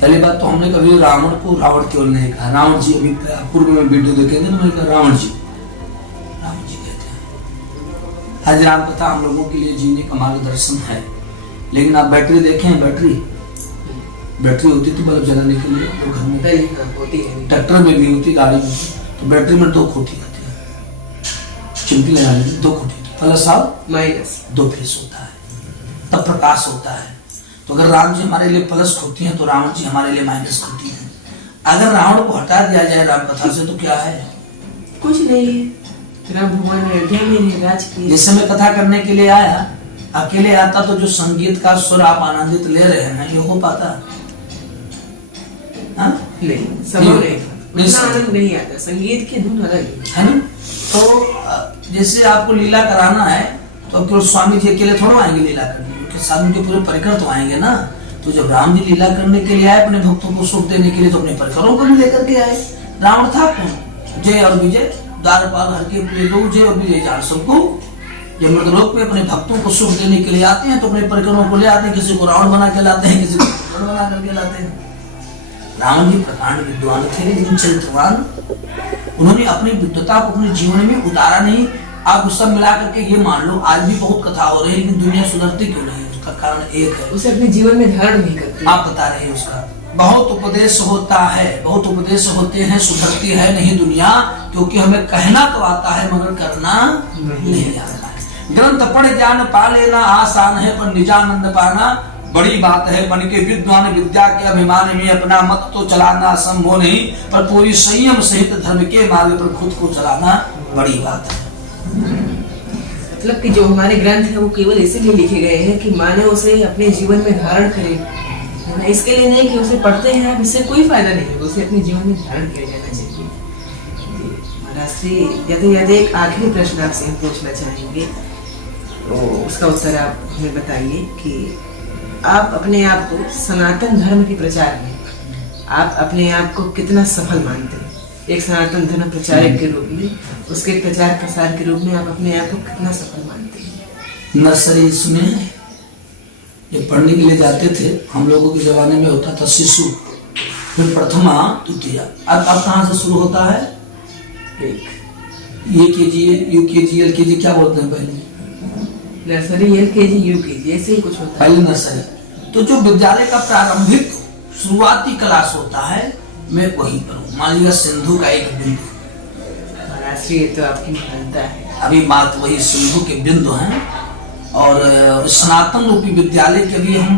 पहली बात तो हमने कभी रावण को रावण केवल नहीं कहा। रावण जी, अभी पूर्व में वीडियो देखेंगे तो मैंने कहा रावण जी कहते हैं। आज राम कथा हम लोगों के लिए जीने का मार्गदर्शन है। लेकिन आप बैटरी देखें, बैटरी होती थी बल्ब जलाने के लिए, तो घर में होती है, ट्रैक्टर में भी होती, गाड़ी में, तो बैटरी में 2 खोटी आती है, चिमटी लगाने में 2 खोटी, प्लस और माइनस 2 फेस होता है, तब प्रकाश होता है। तो अगर राम जी हमारे लिए प्लस खोती हैं तो रावण जी हमारे लिए माइनस खोती हैं। अगर रावण को हटा दिया जाए राम कथा से तो क्या है? कुछ नहीं है। राम भगवान अयोध्या में राज किए। जिस समय कथा करने के लिए आया, अकेले आता तो जो संगीत का सुर आप आनंदित ले रहे हैं ये हो पाता? नहीं, संभव नहीं, आनंद नहीं आता। संगीत की धुन अलग है ना। तो जैसे आपको लीला कराना है तो केवल स्वामी जी अकेले थोड़ा आएंगे लीला करने, उनके साथ उनके पूरे परिकर तो आएंगे ना। तो जब राम जी लीला करने के लिए आए अपने भक्तों को सुख देने के लिए, तो अपने परिकरों को भी लेकर के आए। रावण था कौन? जय और विजय, द्वारपाल हर के प्रिय लोग, जय और विजय जान सबको। जब मृतलोक पे अपने भक्तों को सुख देने के लिए आते हैं तो अपने परिकरों को ले आते हैं। किसी को रावण बना के लाते हैं, किसी को रावण बना करके लाते हैं। रावण जी प्रकांड विद्वान थे, लेकिन चरित्रवान। उन्होंने अपनी विद्वता को अपने जीवन में उतारा नहीं। आप उस सब मिला करके ये मान लो, आज भी बहुत कथा हो रही है लेकिन दुनिया सुधरती क्यों नहीं? उसका कारण एक है, उसे अपने जीवन में धारण नहीं करती। आप बता रहे हैं उसका। बहुत उपदेश होता है, बहुत उपदेश होते हैं, सुधरती है नहीं दुनिया, क्योंकि हमें कहना तो आता है मगर करना नहीं आता है। ग्रंथ पढ़ ज्ञान पा लेना आसान है, पर निजानंद पाना बड़ी बात है। बन के विद्वान विद्या के अभिमान में अपना मत तो चलाना संभव नहीं, पर पूरी संयम सहित धर्म के मार्ग पर खुद को चलाना बड़ी बात है। मतलब कि जो हमारे ग्रंथ है वो केवल इसीलिए लिखे गए हैं कि मानव उसे अपने जीवन में धारण करे, इसके लिए नहीं कि उसे पढ़ते हैं आप, इससे कोई फायदा नहीं है, उसे अपने जीवन में धारण किया जाना चाहिए। महाराज श्री यदि एक आखिरी प्रश्न आपसे हम पूछना चाहेंगे, तो उसका उत्तर आप हमें बताइए कि आप अपने आप को सनातन धर्म के प्रचार में आप अपने आप को कितना सफल मानते हैं? एक सनातन धर्म प्रचारक के रूप में, उसके प्रचार प्रसार के रूप में आप अपने आप को कितना सफल मानते हैं? नर्सरी इसमें जब पढ़ने के लिए जाते थे हम लोगों के जमाने में होता था शिशु, फिर प्रथमा द्वितीया। अब कहाँ से शुरू होता है? ये केजी, यूकेजी, एलकेजी क्या बोलते हैं पहले? नर्सरी, एलकेजी, यूकेजी, ऐसे ही कुछ होता है। पहले नर्सरी। तो जो विद्यालय का प्रारंभिक शुरुआती क्लास होता है, मैं वहीं पर हूँ। मान लीजिए सिंधु का एक बिंदु, महाराष्ट्र, ये तो आपकी महानता है। अभी बात वही सिंधु के बिंदु हैं। और सनातन रूपी विद्यालय के लिए हम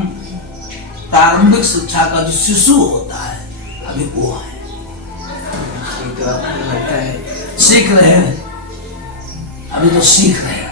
प्रारंभिक शिक्षा का जो शिशु होता है अभी वो है, ये तो आपकी महानता है। सीख रहे हैं, अभी तो सीख रहे हैं।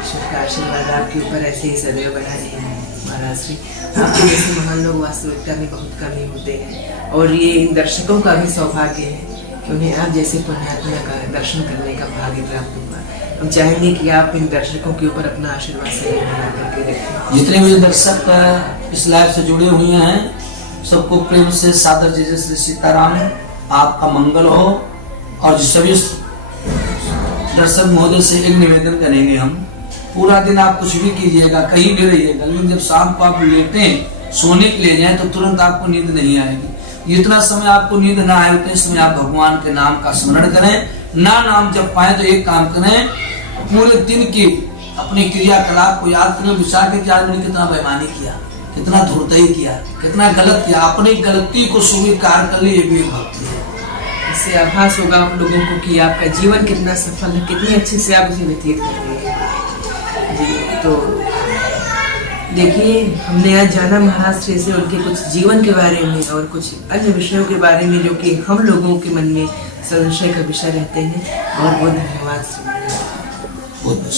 ईश्वर का आशीर्वाद आपके ऊपर ऐसे ही सदैव बना रहे महाराज श्री। आपके जैसे महान लोग वास्तविकता में बहुत कम ही होते हैं, और ये इन दर्शकों का भी सौभाग्य है कि उन्हें आप जैसे पुण्यात्मा का दर्शन करने का भाग्य प्राप्त हुआ। हम चाहेंगे कि आप इन दर्शकों के ऊपर अपना आशीर्वाद सदैव बना करके रखें। जितने भी दर्शक इस लाइव से जुड़े हुए हैं, सबको प्रेम से सादर जय श्री सीताराम, आपका मंगल हो। और जो सभी दर्शक महोदय से एक निवेदन करेंगे, हम पूरा दिन आप कुछ भी कीजिएगा, कहीं भी रहिएगा, लेकिन जब शाम को आप लेटें, सोने के लिए जाएं, तो तुरंत आपको नींद नहीं आएगी। जितना समय आपको नींद ना आए उतने समय आप भगवान के नाम का स्मरण करें। ना नाम जब पाए तो एक काम करें, पूरे दिन की अपने क्रियाकलाप को याद करें, विचार के आज मैंने कितना बेईमानी किया, कितना धूर्तई किया, कितना गलत किया, अपनी गलती को स्वीकार कर लिए, भी भक्ति है। इससे आभास होगा आप लोगों को कि आपका जीवन कितना सफल है, कितने अच्छे से आप उसे व्यतीत कर रहे हैं। जी, तो देखिए, हमने आज जाना महाराज श्री से उनके कुछ जीवन के बारे में और कुछ अन्य विषयों के बारे में जो कि हम लोगों के मन में संशय का विषय रहते हैं। बहुत बहुत धन्यवाद। बहुत बहुत